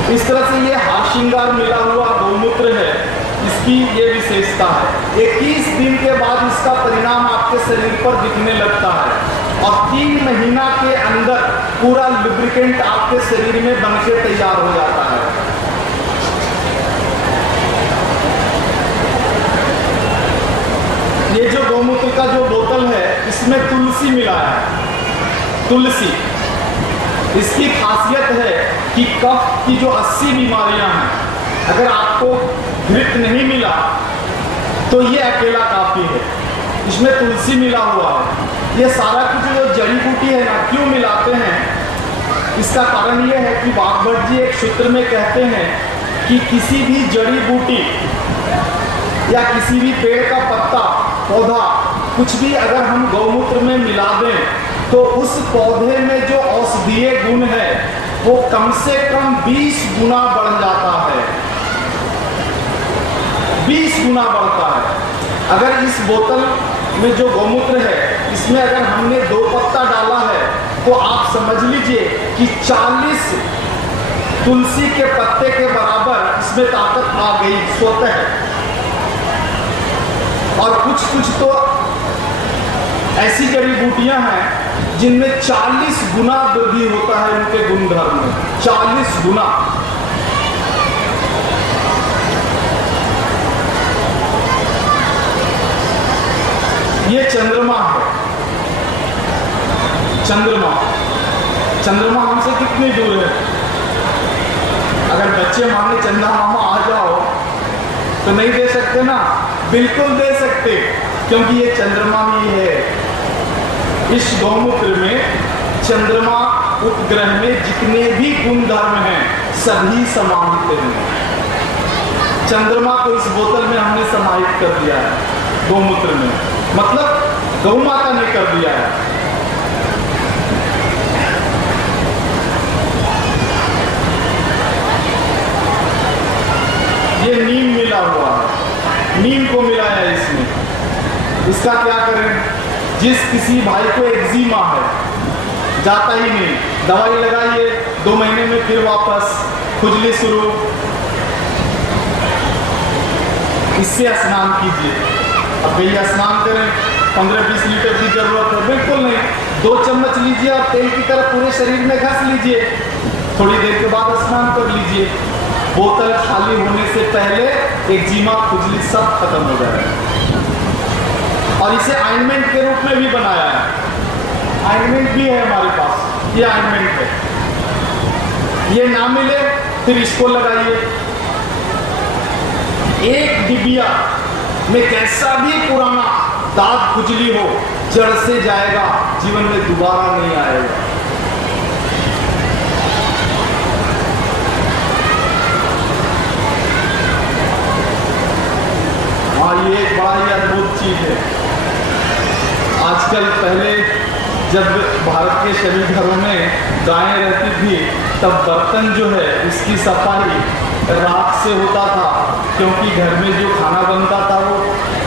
इस तरह से ये हारश्रृंगार मिला हुआ गौमूत्र है, इसकी ये विशेषता है। 21 दिन के बाद इसका परिणाम आपके शरीर पर दिखने लगता है और 3 महीना के अंदर पूरा लुब्रिकेंट आपके शरीर में बनके तैयार हो जाता है। ये जो गौमूत्र का जो बोतल है इसमें तुलसी मिला है। तुलसी, इसकी खासियत है कि कफ की जो 80 बीमारियां हैं, अगर आपको घृत नहीं मिला तो ये अकेला काफी है। इसमें तुलसी मिला हुआ है। ये सारा कुछ जो जड़ी बूटी है ना, क्यों मिलाते हैं? इसका कारण ये है कि वाघभट जी एक सूत्र में कहते हैं कि किसी भी जड़ी बूटी या किसी भी पेड़ का पत्ता, पौधा, कुछ भी अगर हम गौमूत्र में मिला दें तो उस पौधे में जो औषधीय गुण है वो कम से कम 20 गुना बढ़ जाता है। 20 गुना बढ़ता है। अगर इस बोतल में जो गौमूत्र है इसमें अगर हमने 2 पत्ता डाला है तो आप समझ लीजिए कि 40 तुलसी के पत्ते के बराबर इसमें ताकत आ गई स्वतः। और कुछ कुछ तो ऐसी जड़ी बूटियां हैं जिनमें 40 गुना वृद्धि होता है उनके गुणधर्म में, 40 गुना। ये चंद्रमा है। चंद्रमा, चंद्रमा हमसे कितनी दूर है? अगर बच्चे मांगे चंदा मामा आ जाओ तो नहीं दे सकते ना? बिल्कुल दे सकते, क्योंकि ये चंद्रमा ही है। इस गौमूत्र में चंद्रमा उपग्रह में जितने भी गुण धर्म हैं सभी समाहित हैं। चंद्रमा को इस बोतल में हमने समाहित कर दिया है गौमूत्र में, मतलब गौ माता ने कर दिया है। ये नीम मिला हुआ है, नीम को मिलाया इसमें। इसका क्या करें? जिस किसी भाई को एक्जिमा है, जाता ही नहीं, दवाई लगाइए, 2 महीने में फिर वापस खुजली शुरू, इससे स्नान कीजिए। अब भैया स्नान करें, 15-20 लीटर की जरूरत है? बिल्कुल नहीं, 2 चम्मच लीजिए और तेल की तरह पूरे शरीर में घस लीजिए, थोड़ी देर के बाद स्नान कर लीजिए। बोतल खाली होने से पहले एक्जिमा, खुजली सब खत्म हो जाएगा। और इसे ऑइंटमेंट के रूप में भी बनाया है, ऑइंटमेंट भी है हमारे पास, ये ऑइंटमेंट है। ये ना मिले फिर इसको लगाइए। एक डिबिया में कैसा भी पुराना दाग खुजली हो, जड़ से जाएगा, जीवन में दोबारा नहीं आएगा। हाँ, ये एक बड़ा ही अद्भुत चीज है। आजकल, पहले जब भारत के सभी घरों में गायें रहती थी, तब बर्तन जो है उसकी सफाई राख से होता था, क्योंकि घर में जो खाना बनता था वो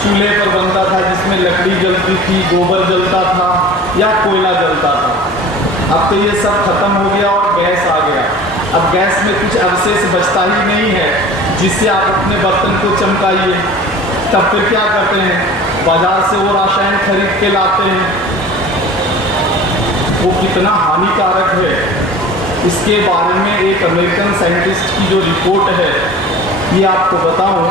चूल्हे पर बनता था, जिसमें लकड़ी जलती थी, गोबर जलता था या कोयला जलता था। अब तो ये सब खत्म हो गया और गैस आ गया। अब गैस में कुछ अवशेष बचता ही नहीं है जिससे आप अपने बर्तन को चमकाइए। तब फिर क्या करते हैं? बाजार से वो रासायन खरीद के लाते हैं। वो कितना हानिकारक है, इसके बारे में एक अमेरिकन साइंटिस्ट की जो रिपोर्ट है, ये आपको बताऊं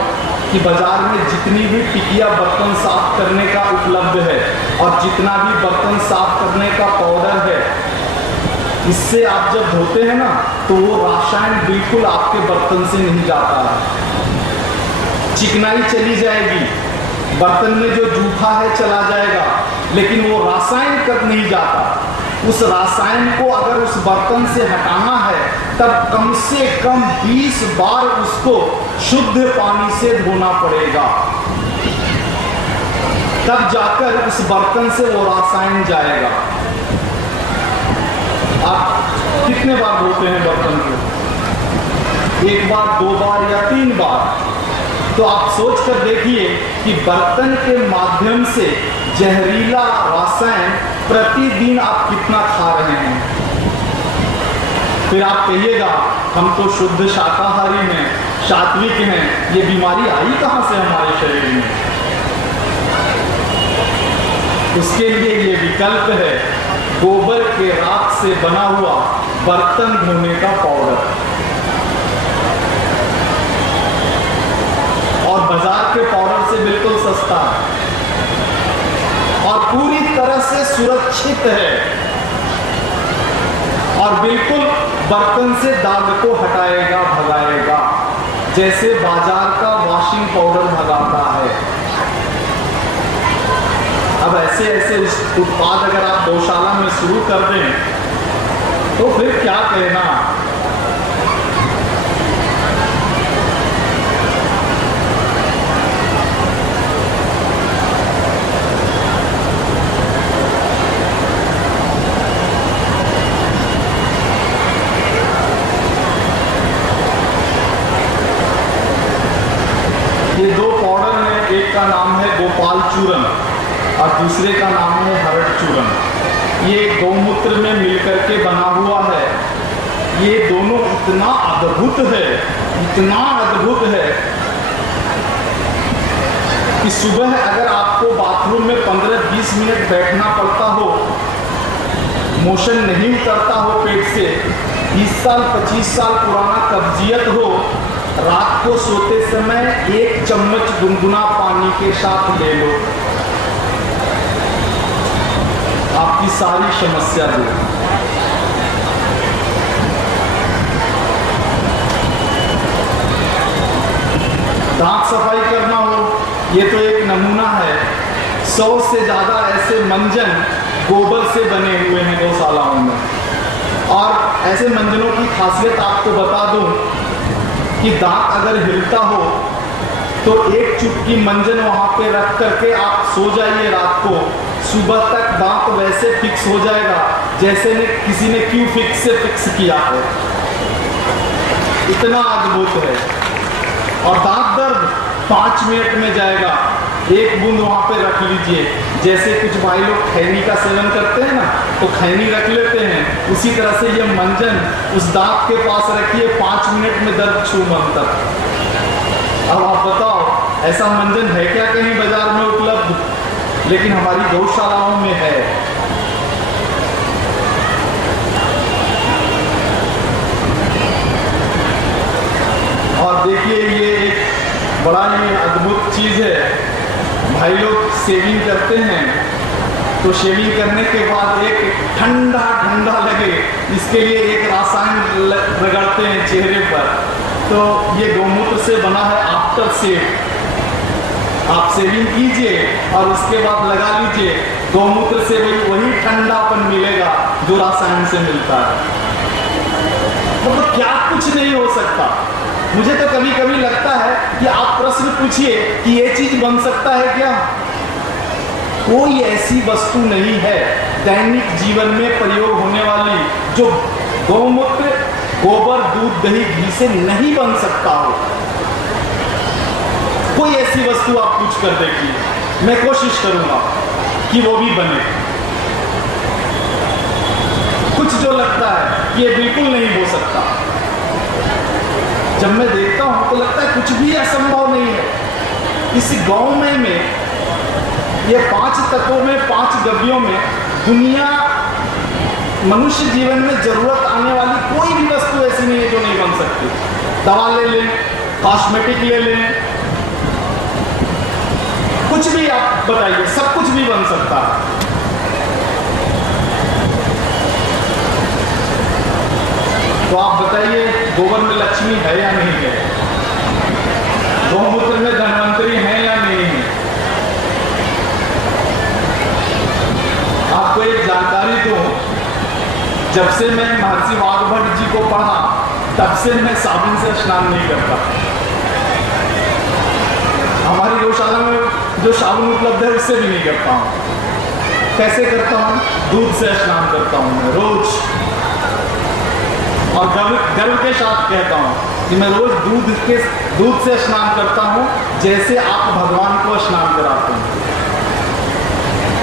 कि बाजार में जितनी भी टिकिया बर्तन साफ करने का उपलब्ध है और जितना भी बर्तन साफ करने का पाउडर है, इससे आप जब धोते हैं ना, तो वो रासायन बिल्कुल आपके बर्तन से नहीं जाता है। चिकनाई चली जाएगी, बर्तन में जो जूठा है चला जाएगा, लेकिन वो रासायन कब नहीं जाता। उस रासायन को अगर उस बर्तन से हटाना है, तब कम से कम 20 बार उसको शुद्ध पानी से धोना पड़ेगा, तब जाकर उस बर्तन से वो रासायन जाएगा। आप कितने बार धोते हैं बर्तन को? 1 बार, 2 बार या 3 बार? तो आप सोच कर देखिए कि बर्तन के माध्यम से जहरीला रासायन प्रतिदिन आप कितना खा रहे हैं। फिर आप कहिएगा हम तो शुद्ध शाकाहारी हैं, सात्विक हैं, ये बीमारी आई कहां से हमारे शरीर में? उसके लिए ये विकल्प है, गोबर के राख से बना हुआ बर्तन धोने का पाउडर। और बाजार के पाउडर से बिल्कुल सस्ता है और पूरी तरह से सुरक्षित है और बिल्कुल बर्तन से दाग को हटाएगा, भगाएगा, जैसे बाजार का वॉशिंग पाउडर भगाता है। अब ऐसे ऐसे उत्पाद अगर आप गौशाला में शुरू कर दें तो फिर क्या कहना। ये 2 पाउडर हैं, एक का नाम है गोपाल चूर्ण और दूसरे का नाम है हरड़ चूर्ण। ये गौमूत्र में मिलकर के बना हुआ है। ये दोनों इतना अद्भुत है, इतना अद्भुत है कि सुबह अगर आपको बाथरूम में 15-20 मिनट बैठना पड़ता हो, मोशन नहीं उतरता हो पेट से, 20 साल 25 साल पुराना कब्जियत हो, रात को सोते समय 1 चम्मच गुनगुना पानी के साथ ले लो, आपकी सारी समस्या दूर। दांत सफाई करना हो, ये तो एक नमूना है। 100 से ज्यादा ऐसे मंजन गोबर से बने हुए हैं गौशालाओं में। और ऐसे मंजनों की खासियत आपको बता दूं कि दांत अगर हिलता हो तो एक चुटकी मंजन वहां पे रख करके आप सो जाइए रात को, सुबह तक दांत वैसे फिक्स हो जाएगा जैसे किसी ने क्यू फिक्स से फिक्स किया हो। इतना अद्भुत है। और दांत दर्द 5 मिनट में जाएगा। एक बूंद वहां पे रख लीजिए, जैसे कुछ भाई लोग खैनी का सेवन करते हैं ना, तो खैनी रख लेते हैं, उसी तरह से ये मंजन उस दांत के पास रखिए, 5 मिनट में दर्द छू मंतर। अब आप बताओ ऐसा मंजन है क्या कहीं बाजार में उपलब्ध? लेकिन हमारी गौशालाओं में है। और देखिए ये एक बड़ा ही अद्भुत चीज है। भाई लोग शेविंग करते हैं तो शेविंग करने के बाद एक ठंडा ठंडा लगे, इसके लिए एक रसायन रगड़ते हैं चेहरे पर। तो ये गौमूत्र से बना है आफ्टर शेव। आप शेविंग कीजिए और उसके बाद लगा लीजिए, गौमूत्र से वही ठंडापन मिलेगा जो रसायन से मिलता है। मतलब क्या कुछ नहीं हो सकता। मुझे तो कभी कभी लगता है कि आप प्रश्न पूछिए कि ये चीज बन सकता है क्या? कोई ऐसी वस्तु नहीं है दैनिक जीवन में प्रयोग होने वाली जो गौमूत्र, गोबर, दूध, दही, घी से नहीं बन सकता हो। कोई ऐसी वस्तु आप पूछ कर देखिए, मैं कोशिश करूंगा कि वो भी बने। कुछ जो लगता है कि ये बिल्कुल नहीं हो सकता, जब मैं देखता हूं तो लगता है कुछ भी असंभव नहीं है। इस गांव में ये 5 तत्वों में, 5 गव्यों में दुनिया मनुष्य जीवन में जरूरत आने वाली कोई भी वस्तु ऐसी नहीं है जो नहीं बन सकती। दवा ले लें, कॉस्मेटिक ले लें, कुछ भी आप बताइए, सब कुछ भी बन सकता है। तो आप बताइए गोबर में लक्ष्मी है या नहीं है? गौमूत्र में धनवंतरी है या नहीं है? आपको एक जानकारी दूं, जब से मैं महर्षि वाघभट्ट जी को पढ़ा तब से मैं साबुन से स्नान नहीं करता। हमारी गौशाला में जो साबुन उपलब्ध है उससे भी नहीं करता हूं। कैसे करता हूं? दूध से स्नान करता हूं मैं रोज। और गर्व के साथ कहता हूं कि मैं रोज दूध से स्नान करता हूं, जैसे आप भगवान को स्नान कराते हैं।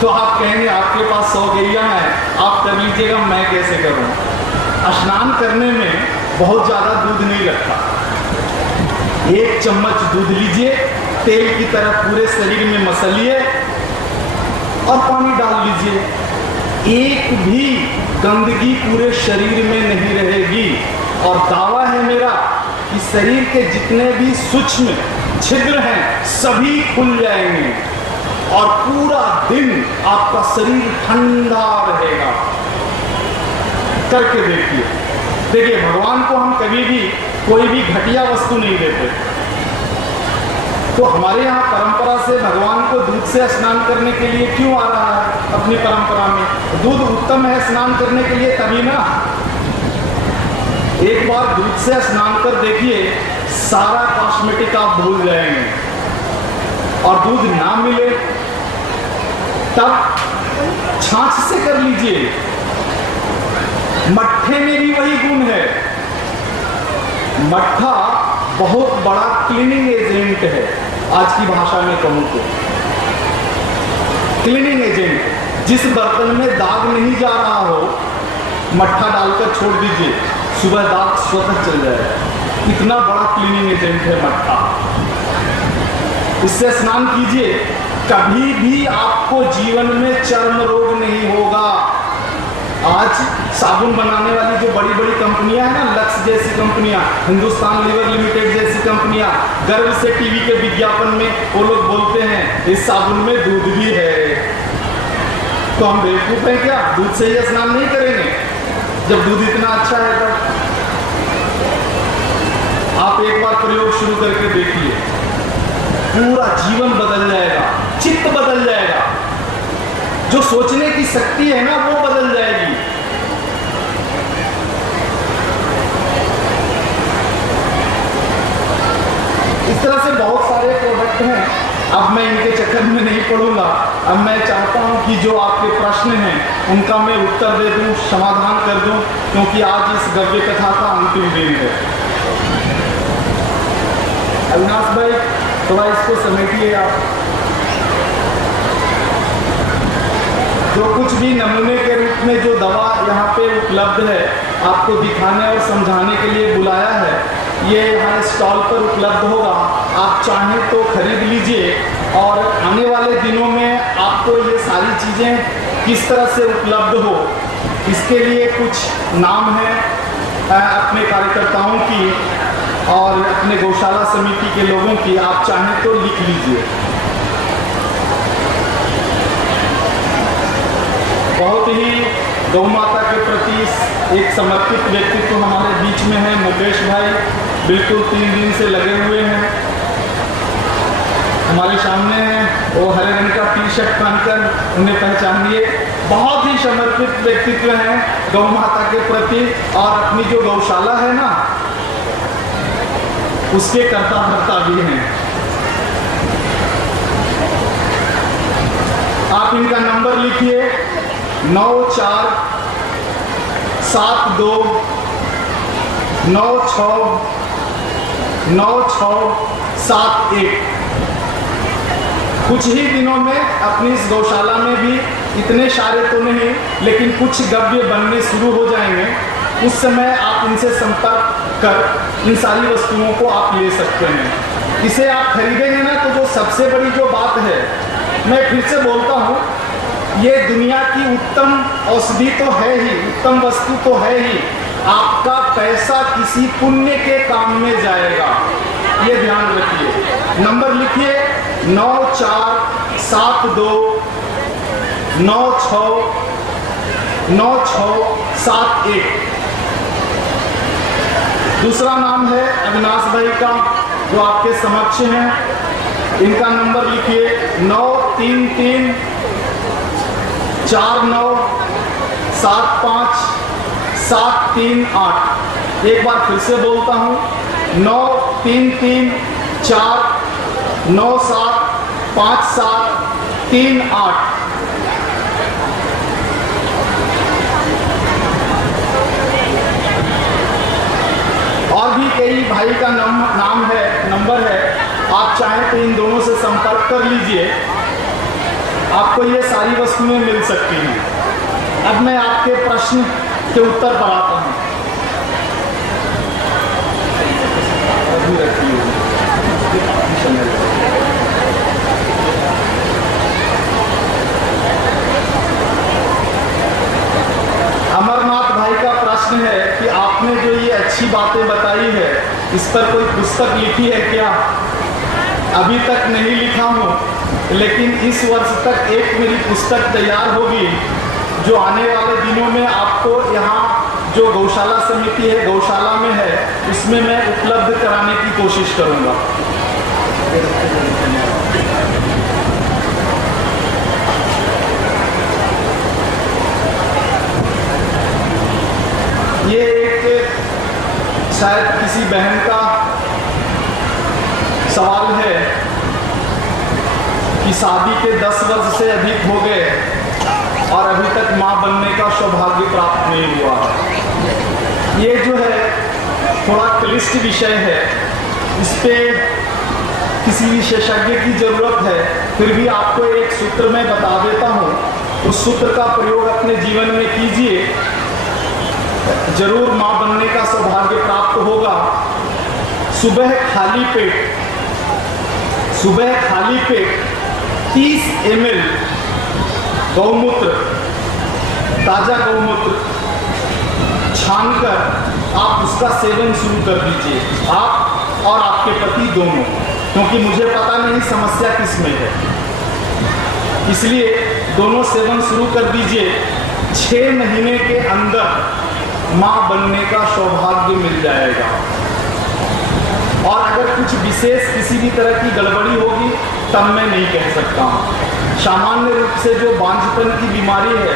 तो आप कहेंगे आपके पास 100 गैया हैं, आप कर लीजिएगा, मैं कैसे करूं? स्नान करने में बहुत ज्यादा दूध नहीं लगता। 1 चम्मच दूध लीजिए, तेल की तरह पूरे शरीर में मसलिए और पानी डाल लीजिए। एक भी गंदगी पूरे शरीर में नहीं रहेगी। और दावा है मेरा कि शरीर के जितने भी सूक्ष्म छिद्र हैं सभी खुल जाएंगे और पूरा दिन आपका शरीर ठंडा रहेगा। करके देखिए भगवान को हम कभी भी कोई भी घटिया वस्तु नहीं देते। तो हमारे यहाँ परंपरा से भगवान को दूध से स्नान करने के लिए क्यों आ रहा है? अपनी परंपरा में दूध उत्तम है स्नान करने के लिए, तभी ना। एक बार दूध से स्नान कर देखिए, सारा कॉस्मेटिक आप भूल जाएंगे। और दूध ना मिले तब छाछ से कर लीजिए। मट्ठे में भी वही गुण है। मट्ठा बहुत बड़ा क्लीनिंग एजेंट है। आज की भाषा में कहूं तो क्लीनिंग एजेंट। जिस बर्तन में दाग नहीं जा रहा हो, मट्ठा डालकर छोड़ दीजिए, सुबह दाग स्वतः चल जाएगा। इतना बड़ा क्लीनिंग एजेंट है मट्ठा। इससे स्नान कीजिए, कभी भी आपको जीवन में चर्म रोग नहीं होगा। आज साबुन बनाने वाली जो बड़ी बड़ी कंपनियां हैं ना, लक्स जैसी कंपनियां, हिंदुस्तान लीवर लिमिटेड जैसी कंपनियां, गर्व से टीवी के विज्ञापन में वो लोग बोलते हैं इस साबुन में दूध भी है। तो हम बेवकूफ हैं क्या? दूध से ही स्नान नहीं करेंगे जब दूध इतना अच्छा है? तब आप एक बार प्रयोग शुरू करके देखिए, पूरा जीवन बदल जाएगा, चित्त बदल जाएगा। जो सोचने की शक्ति है ना वो बदल जाएगी। इस तरह से बहुत सारे प्रोडक्ट हैं, अब मैं इनके चक्कर में नहीं पड़ूंगा। अब मैं चाहता हूं कि जो आपके प्रश्न हैं उनका मैं उत्तर दे दूं, समाधान कर दूं, क्योंकि आज इस गव्य कथा का अंतिम दिन है। अविनाश भाई थोड़ा इसको समेटिए आप। जो कुछ भी नमूने के रूप में जो दवा यहाँ पे उपलब्ध है, आपको दिखाने और समझाने के लिए बुलाया है, ये यहाँ स्टॉल पर उपलब्ध होगा। आप चाहें तो खरीद लीजिए और आने वाले दिनों में आपको ये सारी चीज़ें किस तरह से उपलब्ध हो, इसके लिए कुछ नाम है अपने कार्यकर्ताओं की और अपने गौशाला समिति के लोगों की, आप चाहें तो लिख लीजिए। बहुत ही गौ माता के प्रति एक समर्पित व्यक्तित्व हमारे बीच में है। मुकेश भाई बिल्कुल 3 दिन से लगे हुए हैं, हमारे सामने हैं। वो हरे रंग का टी शर्ट पहनकर, उन्हें पहचानिए। बहुत ही समर्पित व्यक्तित्व हैं गौ माता के प्रति और अपनी जो गौशाला है ना उसके कर्ता धर्ता भी हैं। आप इनका नंबर लिखिए 9472969671। कुछ ही दिनों में अपनी इस गौशाला में भी इतने सारे तो नहीं, लेकिन कुछ गव्य बनने शुरू हो जाएंगे। उस समय आप इनसे संपर्क कर इन सारी वस्तुओं को आप ले सकते हैं। इसे आप खरीदेंगे ना तो जो सबसे बड़ी जो बात है, मैं फिर से बोलता हूँ, ये दुनिया की उत्तम औषधि तो है ही, उत्तम वस्तु तो है ही, आपका पैसा किसी पुण्य के काम में जाएगा, ये ध्यान रखिए। नंबर लिखिए 9472969671। दूसरा नाम है अविनाश भाई का जो आपके समक्ष हैं। इनका नंबर लिखिए 9334975738। एक बार फिर से बोलता हूँ 9334975738। और भी कई भाई का नाम है, नंबर है, आप चाहें तो इन दोनों से संपर्क कर लीजिए, आपको ये सारी वस्तुएं मिल सकती हैं। अब मैं आपके प्रश्न के उत्तर पर आता हूँ। अमरनाथ भाई का प्रश्न है कि आपने जो ये अच्छी बातें बताई है, इस पर कोई पुस्तक लिखी है क्या? अभी तक नहीं लिखा हूँ, लेकिन इस वर्ष तक एक मेरी पुस्तक तैयार होगी जो आने वाले दिनों में आपको यहाँ जो गौशाला समिति है, गौशाला में है, उसमें मैं उपलब्ध कराने की कोशिश करूँगा। ये एक शायद किसी बहन का सवाल है कि शादी के 10 वर्ष से अधिक हो गए और अभी तक मां बनने का सौभाग्य प्राप्त नहीं हुआ। ये जो है थोड़ा क्लिष्ट विषय है, इस पे किसी विशेषज्ञ की जरूरत है। फिर भी आपको एक सूत्र मैं बता देता हूँ, उस सूत्र का प्रयोग अपने जीवन में कीजिए, जरूर मां बनने का सौभाग्य प्राप्त होगा। सुबह खाली पेट 30 ml गौमूत्र, ताजा गौमूत्र छानकर आप उसका सेवन शुरू कर दीजिए, आप और आपके पति दोनों, क्योंकि मुझे पता नहीं समस्या किस में है, इसलिए दोनों सेवन शुरू कर दीजिए। 6 महीने के अंदर मां बनने का सौभाग्य मिल जाएगा। और अगर कुछ विशेष किसी भी तरह की गड़बड़ी होगी तब मैं नहीं कह सकता हूँ। सामान्य रूप से जो बांझपन की बीमारी है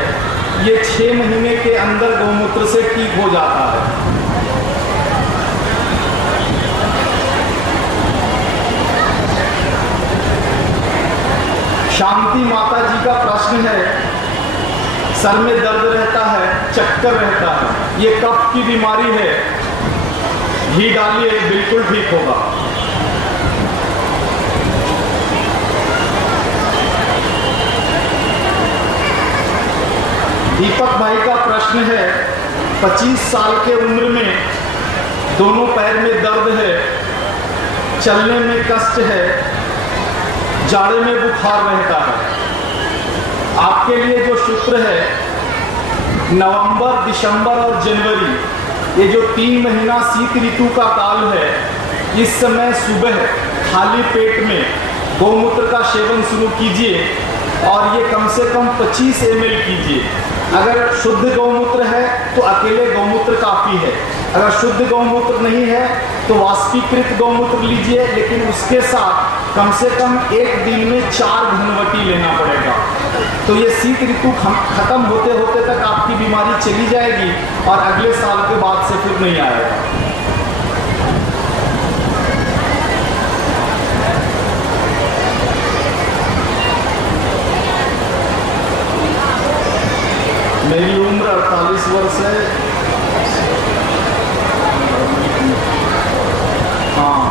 ये 6 महीने के अंदर गौमूत्र से ठीक हो जाता है। शांति माता जी का प्रश्न है, सर में दर्द रहता है, चक्कर रहता है, ये कफ की बीमारी है, घी डालिए बिल्कुल ठीक होगा। दीपक भाई का प्रश्न है, 25 साल के उम्र में दोनों पैर में दर्द है, चलने में कष्ट है, जाड़े में बुखार रहता है। आपके लिए जो सूत्र है, नवंबर, दिसंबर और जनवरी, ये जो 3 महीना शीत ऋतु का काल है, इस समय सुबह खाली पेट में गौमूत्र का सेवन शुरू कीजिए और ये कम से कम 25 ml कीजिए। अगर शुद्ध गौमूत्र है तो अकेले गौमूत्र काफ़ी है, अगर शुद्ध गौमूत्र नहीं है तो वाष्पीकृत गौमूत्र लीजिए, लेकिन उसके साथ कम से कम एक दिन में 4 घनवटी लेना पड़ेगा। तो ये शीत ऋतु खत्म होते होते तक आपकी बीमारी चली जाएगी और अगले साल के बाद से फिर नहीं आएगा। मेरी उम्र 48 वर्ष है। हाँ,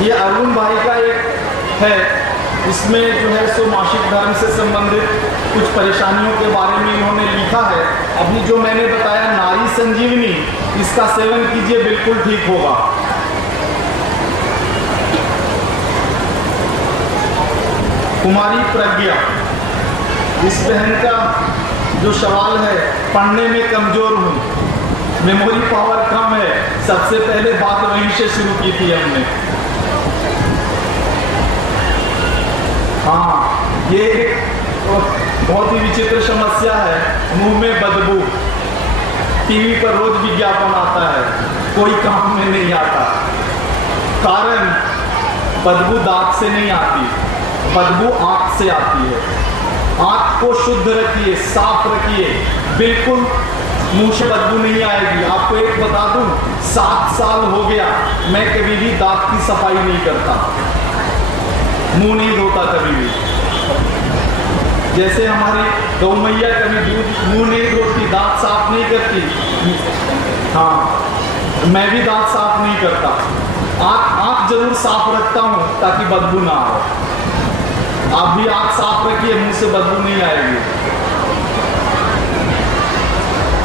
ये अरुण भाई का एक है, इसमें जो है सो मासिक धर्म से संबंधित कुछ परेशानियों के बारे में इन्होंने लिखा है। अभी जो मैंने बताया नारी संजीवनी, इसका सेवन कीजिए बिल्कुल ठीक होगा। कुमारी प्रज्ञा, इस बहन का जो सवाल है, पढ़ने में कमजोर हूँ, मेमोरी पावर कम है। सबसे पहले बात वहीं से शुरू की थी हमने। हाँ, ये एक बहुत ही विचित्र समस्या है, मुंह में बदबू। टीवी पर रोज विज्ञापन आता है, कोई काम में नहीं आता। कारण बदबू दांत से नहीं आती, बदबू आंख से आती है। आंख को शुद्ध रखिए, साफ रखिए, बिल्कुल मुंह से बदबू नहीं आएगी। आपको एक बता दूं, 7 साल हो गया मैं कभी भी दांत की सफाई नहीं करता, मुंह नहीं धोता कभी भी। जैसे हमारी गौ मैया कभी दूध मुंह नहीं धोती, दांत साफ नहीं करती, हाँ मैं भी दांत साफ नहीं करता। आंख जरूर साफ रखता हूं ताकि बदबू ना आए। आप भी आंख साफ रखिए, मुंह से बदबू नहीं आएगी।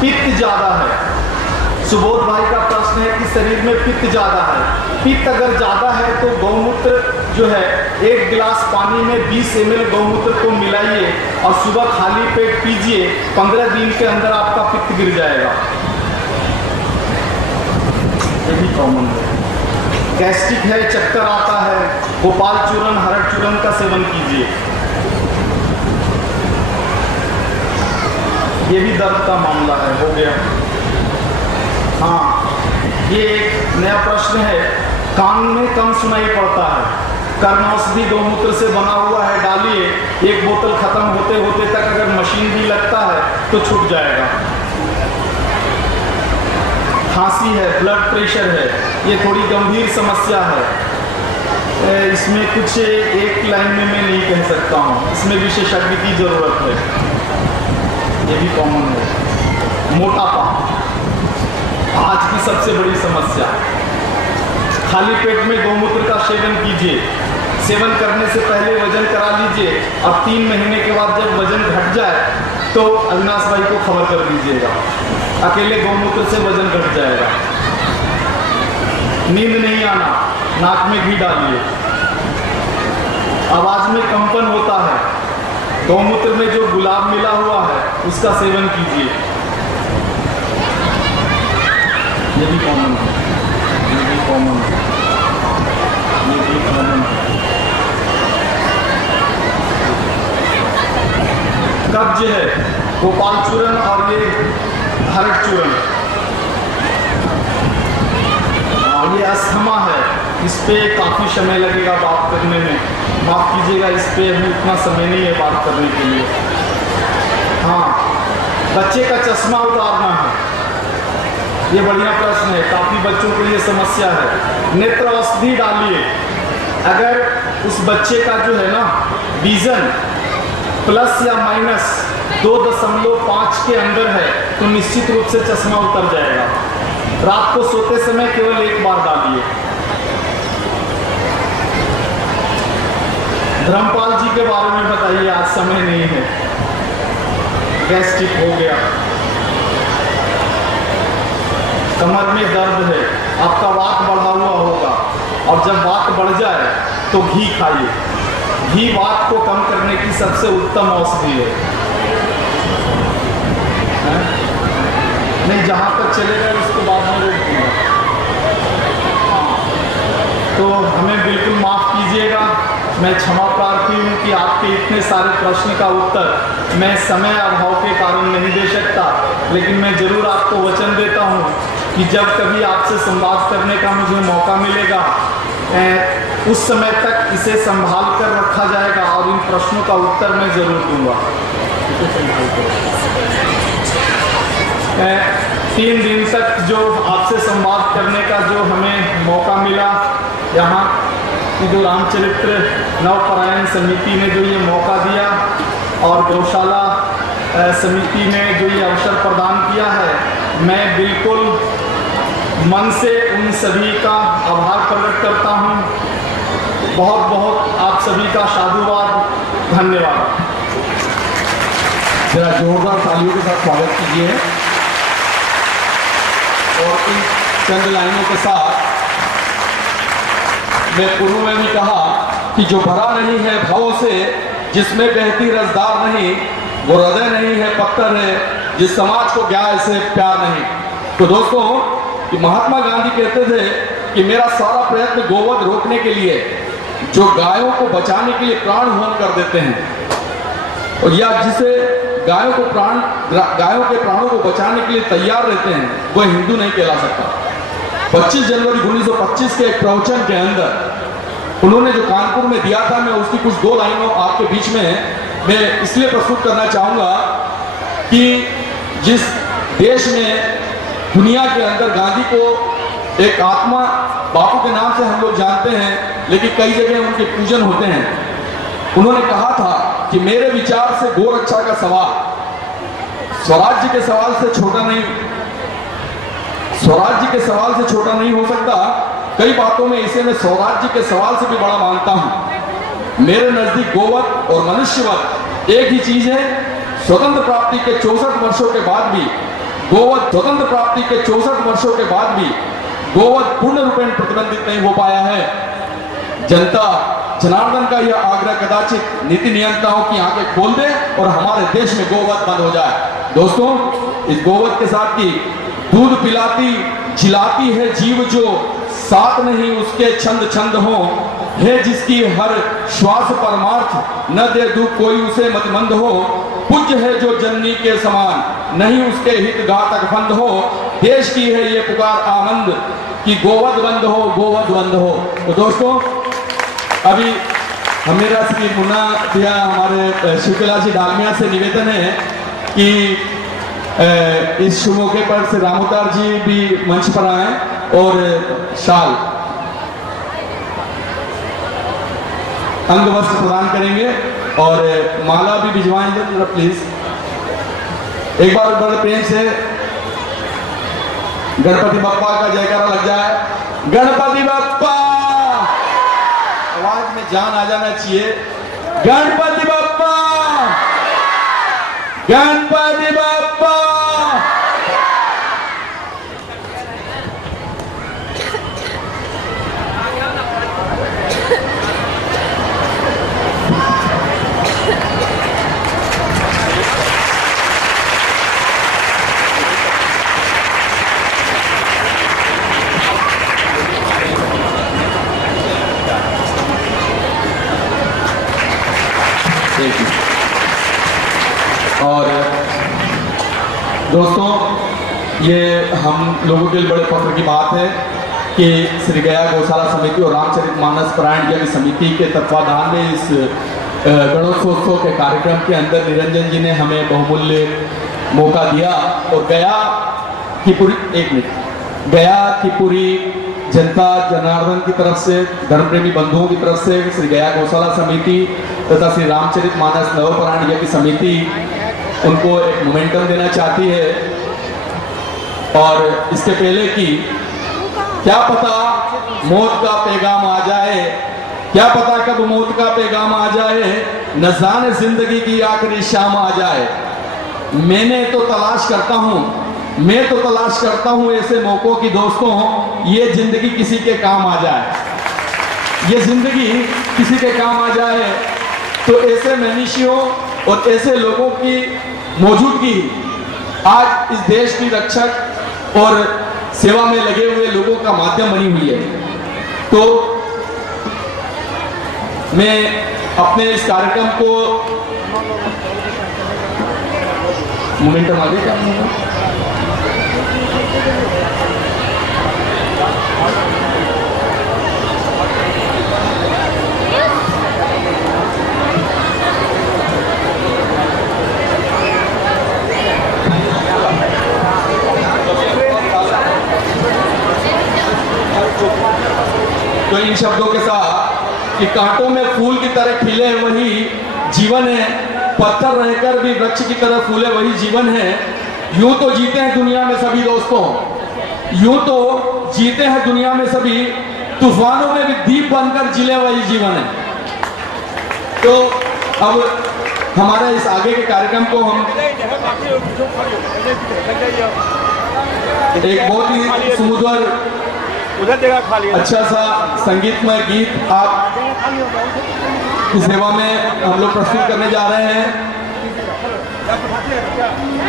पित्त ज्यादा है, सुबोध भाई का प्रश्न है कि शरीर में पित्त ज्यादा है। पित्त अगर ज्यादा है तो गौमूत्र जो है 1 गिलास पानी में 20 ml गौमूत्र को मिलाइए और सुबह खाली पेट पीजिए। 15 दिन के अंदर आपका पित्त गिर जाएगा। ये भी कॉमन है। गैस्ट्रिक है, चक्कर आता है, गोपाल चूर्ण, हरड़ चूर्ण का सेवन कीजिए। ये भी दर्द का मामला है, हो गया। हाँ, ये एक नया प्रश्न है, कान में कम सुनाई पड़ता है, कर्ण औषधि गौमूत्र से बना हुआ है, डालिए। 1 बोतल खत्म होते होते तक अगर मशीन भी लगता है तो छूट जाएगा। खांसी है, ब्लड प्रेशर है, ये थोड़ी गंभीर समस्या है। इसमें कुछ एक लाइन में मैं नहीं कह सकता हूँ, इसमें विशेषज्ञ की जरूरत है। ये भी कॉमन है। मोटापा आज की सबसे बड़ी समस्या। खाली पेट में गौमूत्र का सेवन कीजिए। सेवन करने से पहले वजन करा लीजिए। अब 3 महीने के बाद जब वजन घट जाए तो अविनाश भाई को खबर कर दीजिएगा। अकेले गौमूत्र से वजन घट जाएगा। नींद नहीं आना, नाक में घी डालिए। आवाज में कंपन होता है, गौमूत्र में जो गुलाब मिला हुआ है उसका सेवन कीजिए। ये भी कॉमन है, ये भी कॉमन है, ये भी कॉमन है। कब्ज है, गोपाल चूर्ण और ये हरड़ चूर्ण। ये अस्थमा है, इस पे काफ़ी समय लगेगा बात करने में, माफ़ कीजिएगा, इस पे अभी उतना समय नहीं है बात करने के लिए। हाँ, बच्चे का चश्मा उतारना है, ये बढ़िया प्रश्न है, काफ़ी बच्चों को ये समस्या है। नेत्र औषधि डालिए, अगर उस बच्चे का जो है ना विजन प्लस या माइनस 2.5 के अंदर है तो निश्चित रूप से चश्मा उतर जाएगा। रात को सोते समय केवल एक बार डालिए। धर्मपाल जी के बारे में बताइए, आज समय नहीं है, गैस्ट्रिक हो गया, कमर में दर्द है, आपका वात बढ़ा हुआ होगा, और जब वात बढ़ जाए तो घी खाइए। घी वात को कम करने की सबसे उत्तम औषधि है। नहीं, जहाँ तक चलेगा उसके बाद में रोक दूंगा। तो हमें बिल्कुल माफ़ कीजिएगा, मैं क्षमा प्रार्थी हूँ कि आपके इतने सारे प्रश्न का उत्तर मैं समय अभाव के कारण नहीं दे सकता, लेकिन मैं ज़रूर आपको वचन देता हूँ कि जब कभी आपसे संवाद करने का मुझे मौका मिलेगा, उस समय तक इसे संभाल कर रखा जाएगा और इन प्रश्नों का उत्तर मैं ज़रूर दूंगा। 3 दिन तक जो आपसे संवाद करने का जो हमें मौका मिला, यहाँ की जो रामचरित्र नवपरायण समिति ने जो ये मौका दिया और गौशाला समिति ने जो ये अवसर प्रदान किया है, मैं बिल्कुल मन से उन सभी का आभार प्रकट करता हूँ। बहुत बहुत आप सभी का साधुवाद, धन्यवाद। जरा जोरदार तालियों के साथ स्वागत कीजिए। और इन चंद लाइनों के साथ मैं पूर्व में भी कहा कि जो भरा नहीं है भावों से, जिसमें बहती रसदार नहीं, वो हृदय नहीं है पत्थर है, जिस समाज को ज्ञान से प्यार नहीं। तो दोस्तों, कि महात्मा गांधी कहते थे कि मेरा सारा प्रयत्न गोवध रोकने के लिए, जो गायों को बचाने के लिए प्राण होम कर देते हैं, और या जिसे गायों के प्राणों को बचाने के लिए तैयार रहते हैं, वह हिंदू नहीं कहला सकता। 25 जनवरी 1925 के एक प्रवचन के अंदर उन्होंने जो कानपुर में दिया था, मैं उसकी कुछ 2 लाइनों आपके बीच में मैं इसलिए प्रस्तुत करना चाहूंगा कि जिस देश में दुनिया के अंदर गांधी को एक आत्मा बापू के नाम से हम लोग जानते हैं, लेकिन कई जगह उनके पूजन होते हैं, उन्होंने कहा था कि मेरे विचार से गौ रक्षा का सवाल स्वराज्य के सवाल से छोटा नहीं, स्वराज्य के सवाल से छोटा नहीं हो सकता। कई बातों में इसे मैं स्वराज्य के सवाल से भी बड़ा मानता हूं। मेरे नजदीक गोवध और मनुष्यवध एक ही चीज है। स्वतंत्र प्राप्ति के 64 वर्षों के बाद भी गोवध स्वतंत्र प्राप्ति के 64 वर्षों के बाद भी गोवध पूर्ण रूपेण प्रतिबंधित नहीं हो पाया है। जनता जनार्दन का यह आग्रह कदाचित नीति नियंताओं की आंखें खोल दे और हमारे देश में गोवध बंद हो जाए। दोस्तों, इस गोवध के साथ की दूध पिलाती जिलाती है जीव जो, साथ नहीं उसके छंद छंद हो, है जिसकी हर श्वास परमार्थ, न दे दुख कोई उसे मतमंद हो, पूज्य है जो जननी के समान, नहीं उसके हित घातक फंद हो, देश की है ये पुकार आनंद कि गोवध बंद हो, गोवध बंद हो। तो दोस्तों, अभी मेरा श्री मुन्ना दिया हमारे शिवकला जी डालमिया से निवेदन है कि इस शुभ मौके पर श्री रामोतार जी भी मंच पर आए और शाल अंग वस्त्र प्रदान करेंगे और माला भी भिजवाएंगे। प्लीज एक बार बड़े प्रेम से गणपति बप्पा का जयकारा लग जाए। गणपति बप्पा, आवाज में जान आ जाना चाहिए। गणपति बप्पा, गणपति बप्पा। और दोस्तों, ये हम लोगों के लिए बड़े फख्र की बात है कि श्री गया गौशाला समिति और रामचरितमानस पारायण यज्ञ समिति के तत्वाधान में इस गणेशोत्सव के कार्यक्रम के अंदर निरंजन जी ने हमें बहुमूल्य मौका दिया और गया की पूरी जनता जनार्दन की तरफ से, धर्म प्रेमी बंधुओं की तरफ से श्री गया गौशाला समिति तथा श्री रामचरितमानस नवपारायण यज्ञ समिति उनको एक मोमेंटम देना चाहती है। और इसके पहले कि क्या पता मौत का पैगाम आ जाए, क्या पता कब मौत का पैगाम आ जाए, न जाने जिंदगी की आखिरी शाम आ जाए। मैं तो तलाश करता हूं ऐसे मौकों की दोस्तों, ये जिंदगी किसी के काम आ जाए, ये जिंदगी किसी के काम आ जाए। तो ऐसे मनुष्यों और ऐसे लोगों की मौजूदगी आज इस देश की रक्षक और सेवा में लगे हुए लोगों का माध्यम बनी हुई है। तो मैं अपने इस कार्यक्रम को मोमेंटम आगे क्या तो इन शब्दों के साथ कि कांटों में फूल की तरह खिले वही जीवन है, पत्थर रहकर भी वृक्ष की तरह फूले वही जीवन है। यूं तो जीते हैं दुनिया में सभी दोस्तों, यूं तो जीते हैं दुनिया में सभी, तूफानों में भी दीप बनकर जिले वही जीवन है। तो अब हमारे इस आगे के कार्यक्रम को हम एक बहुत ही सुमधुर अच्छा सा संगीतमय गीत आप की सेवा में हम लोग प्रस्तुत करने जा रहे हैं।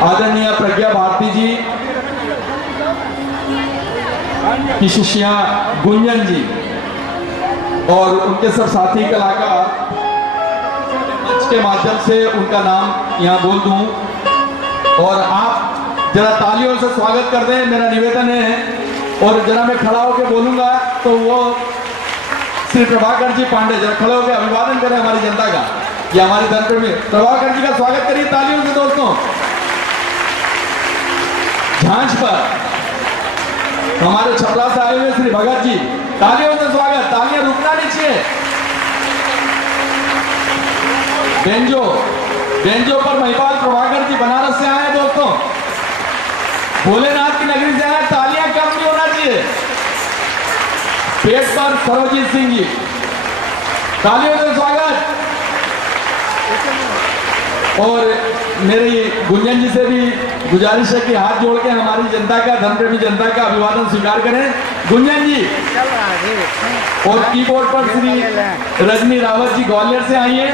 आदरणीय प्रज्ञा भारती जी की शिष्या गुंजन जी और उनके सब साथी कलाकार, मंच के माध्यम से उनका नाम यहाँ बोल दूं और आप जरा तालियों से स्वागत कर दें, मेरा निवेदन है। और जरा मैं खड़ा होकर बोलूंगा तो वो श्री प्रभाकर जी पांडे जरा खड़े होकर अभिवादन करें हमारी जनता का, ये हमारे धर्म में प्रभाकर जी का स्वागत करिए तालियों से दोस्तों। झांझ पर हमारे छपरा से आए हुए श्री भगत जी, तालियों से स्वागत, तालियां रुकना नहीं चाहिए। बेंजो पर महिपाल प्रभाकर जी बनारस से आए दोस्तों, भोलेनाथ की नगरी से आए, तालियां कम नहीं होना चाहिए। पेट पर सर्वजीत सिंह जी, तालियों से स्वागत। और मेरी गुंजन जी से भी गुजारिश है कि हाथ जोड़ के हमारी जनता का, धर्मप्रेमी जनता का अभिवादन स्वीकार करें। गुंजन जी और कीबोर्ड पर श्री रजनी रावत जी ग्वालियर से आई है।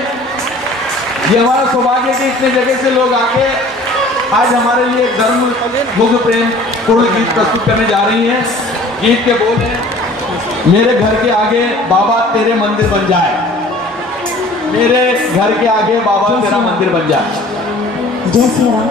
ये हमारा सौभाग्य कि इतने जगह से लोग आके आज हमारे लिए धर्म मुग्ध प्रेम पूर्ण गीत प्रस्तुत करने जा रही हैं। गीत के बोल हैं, मेरे घर के आगे बाबा तेरे मंदिर बन जाए, मेरे घर के आगे बाबा तेरा मंदिर बन जाए। जय श्री राम।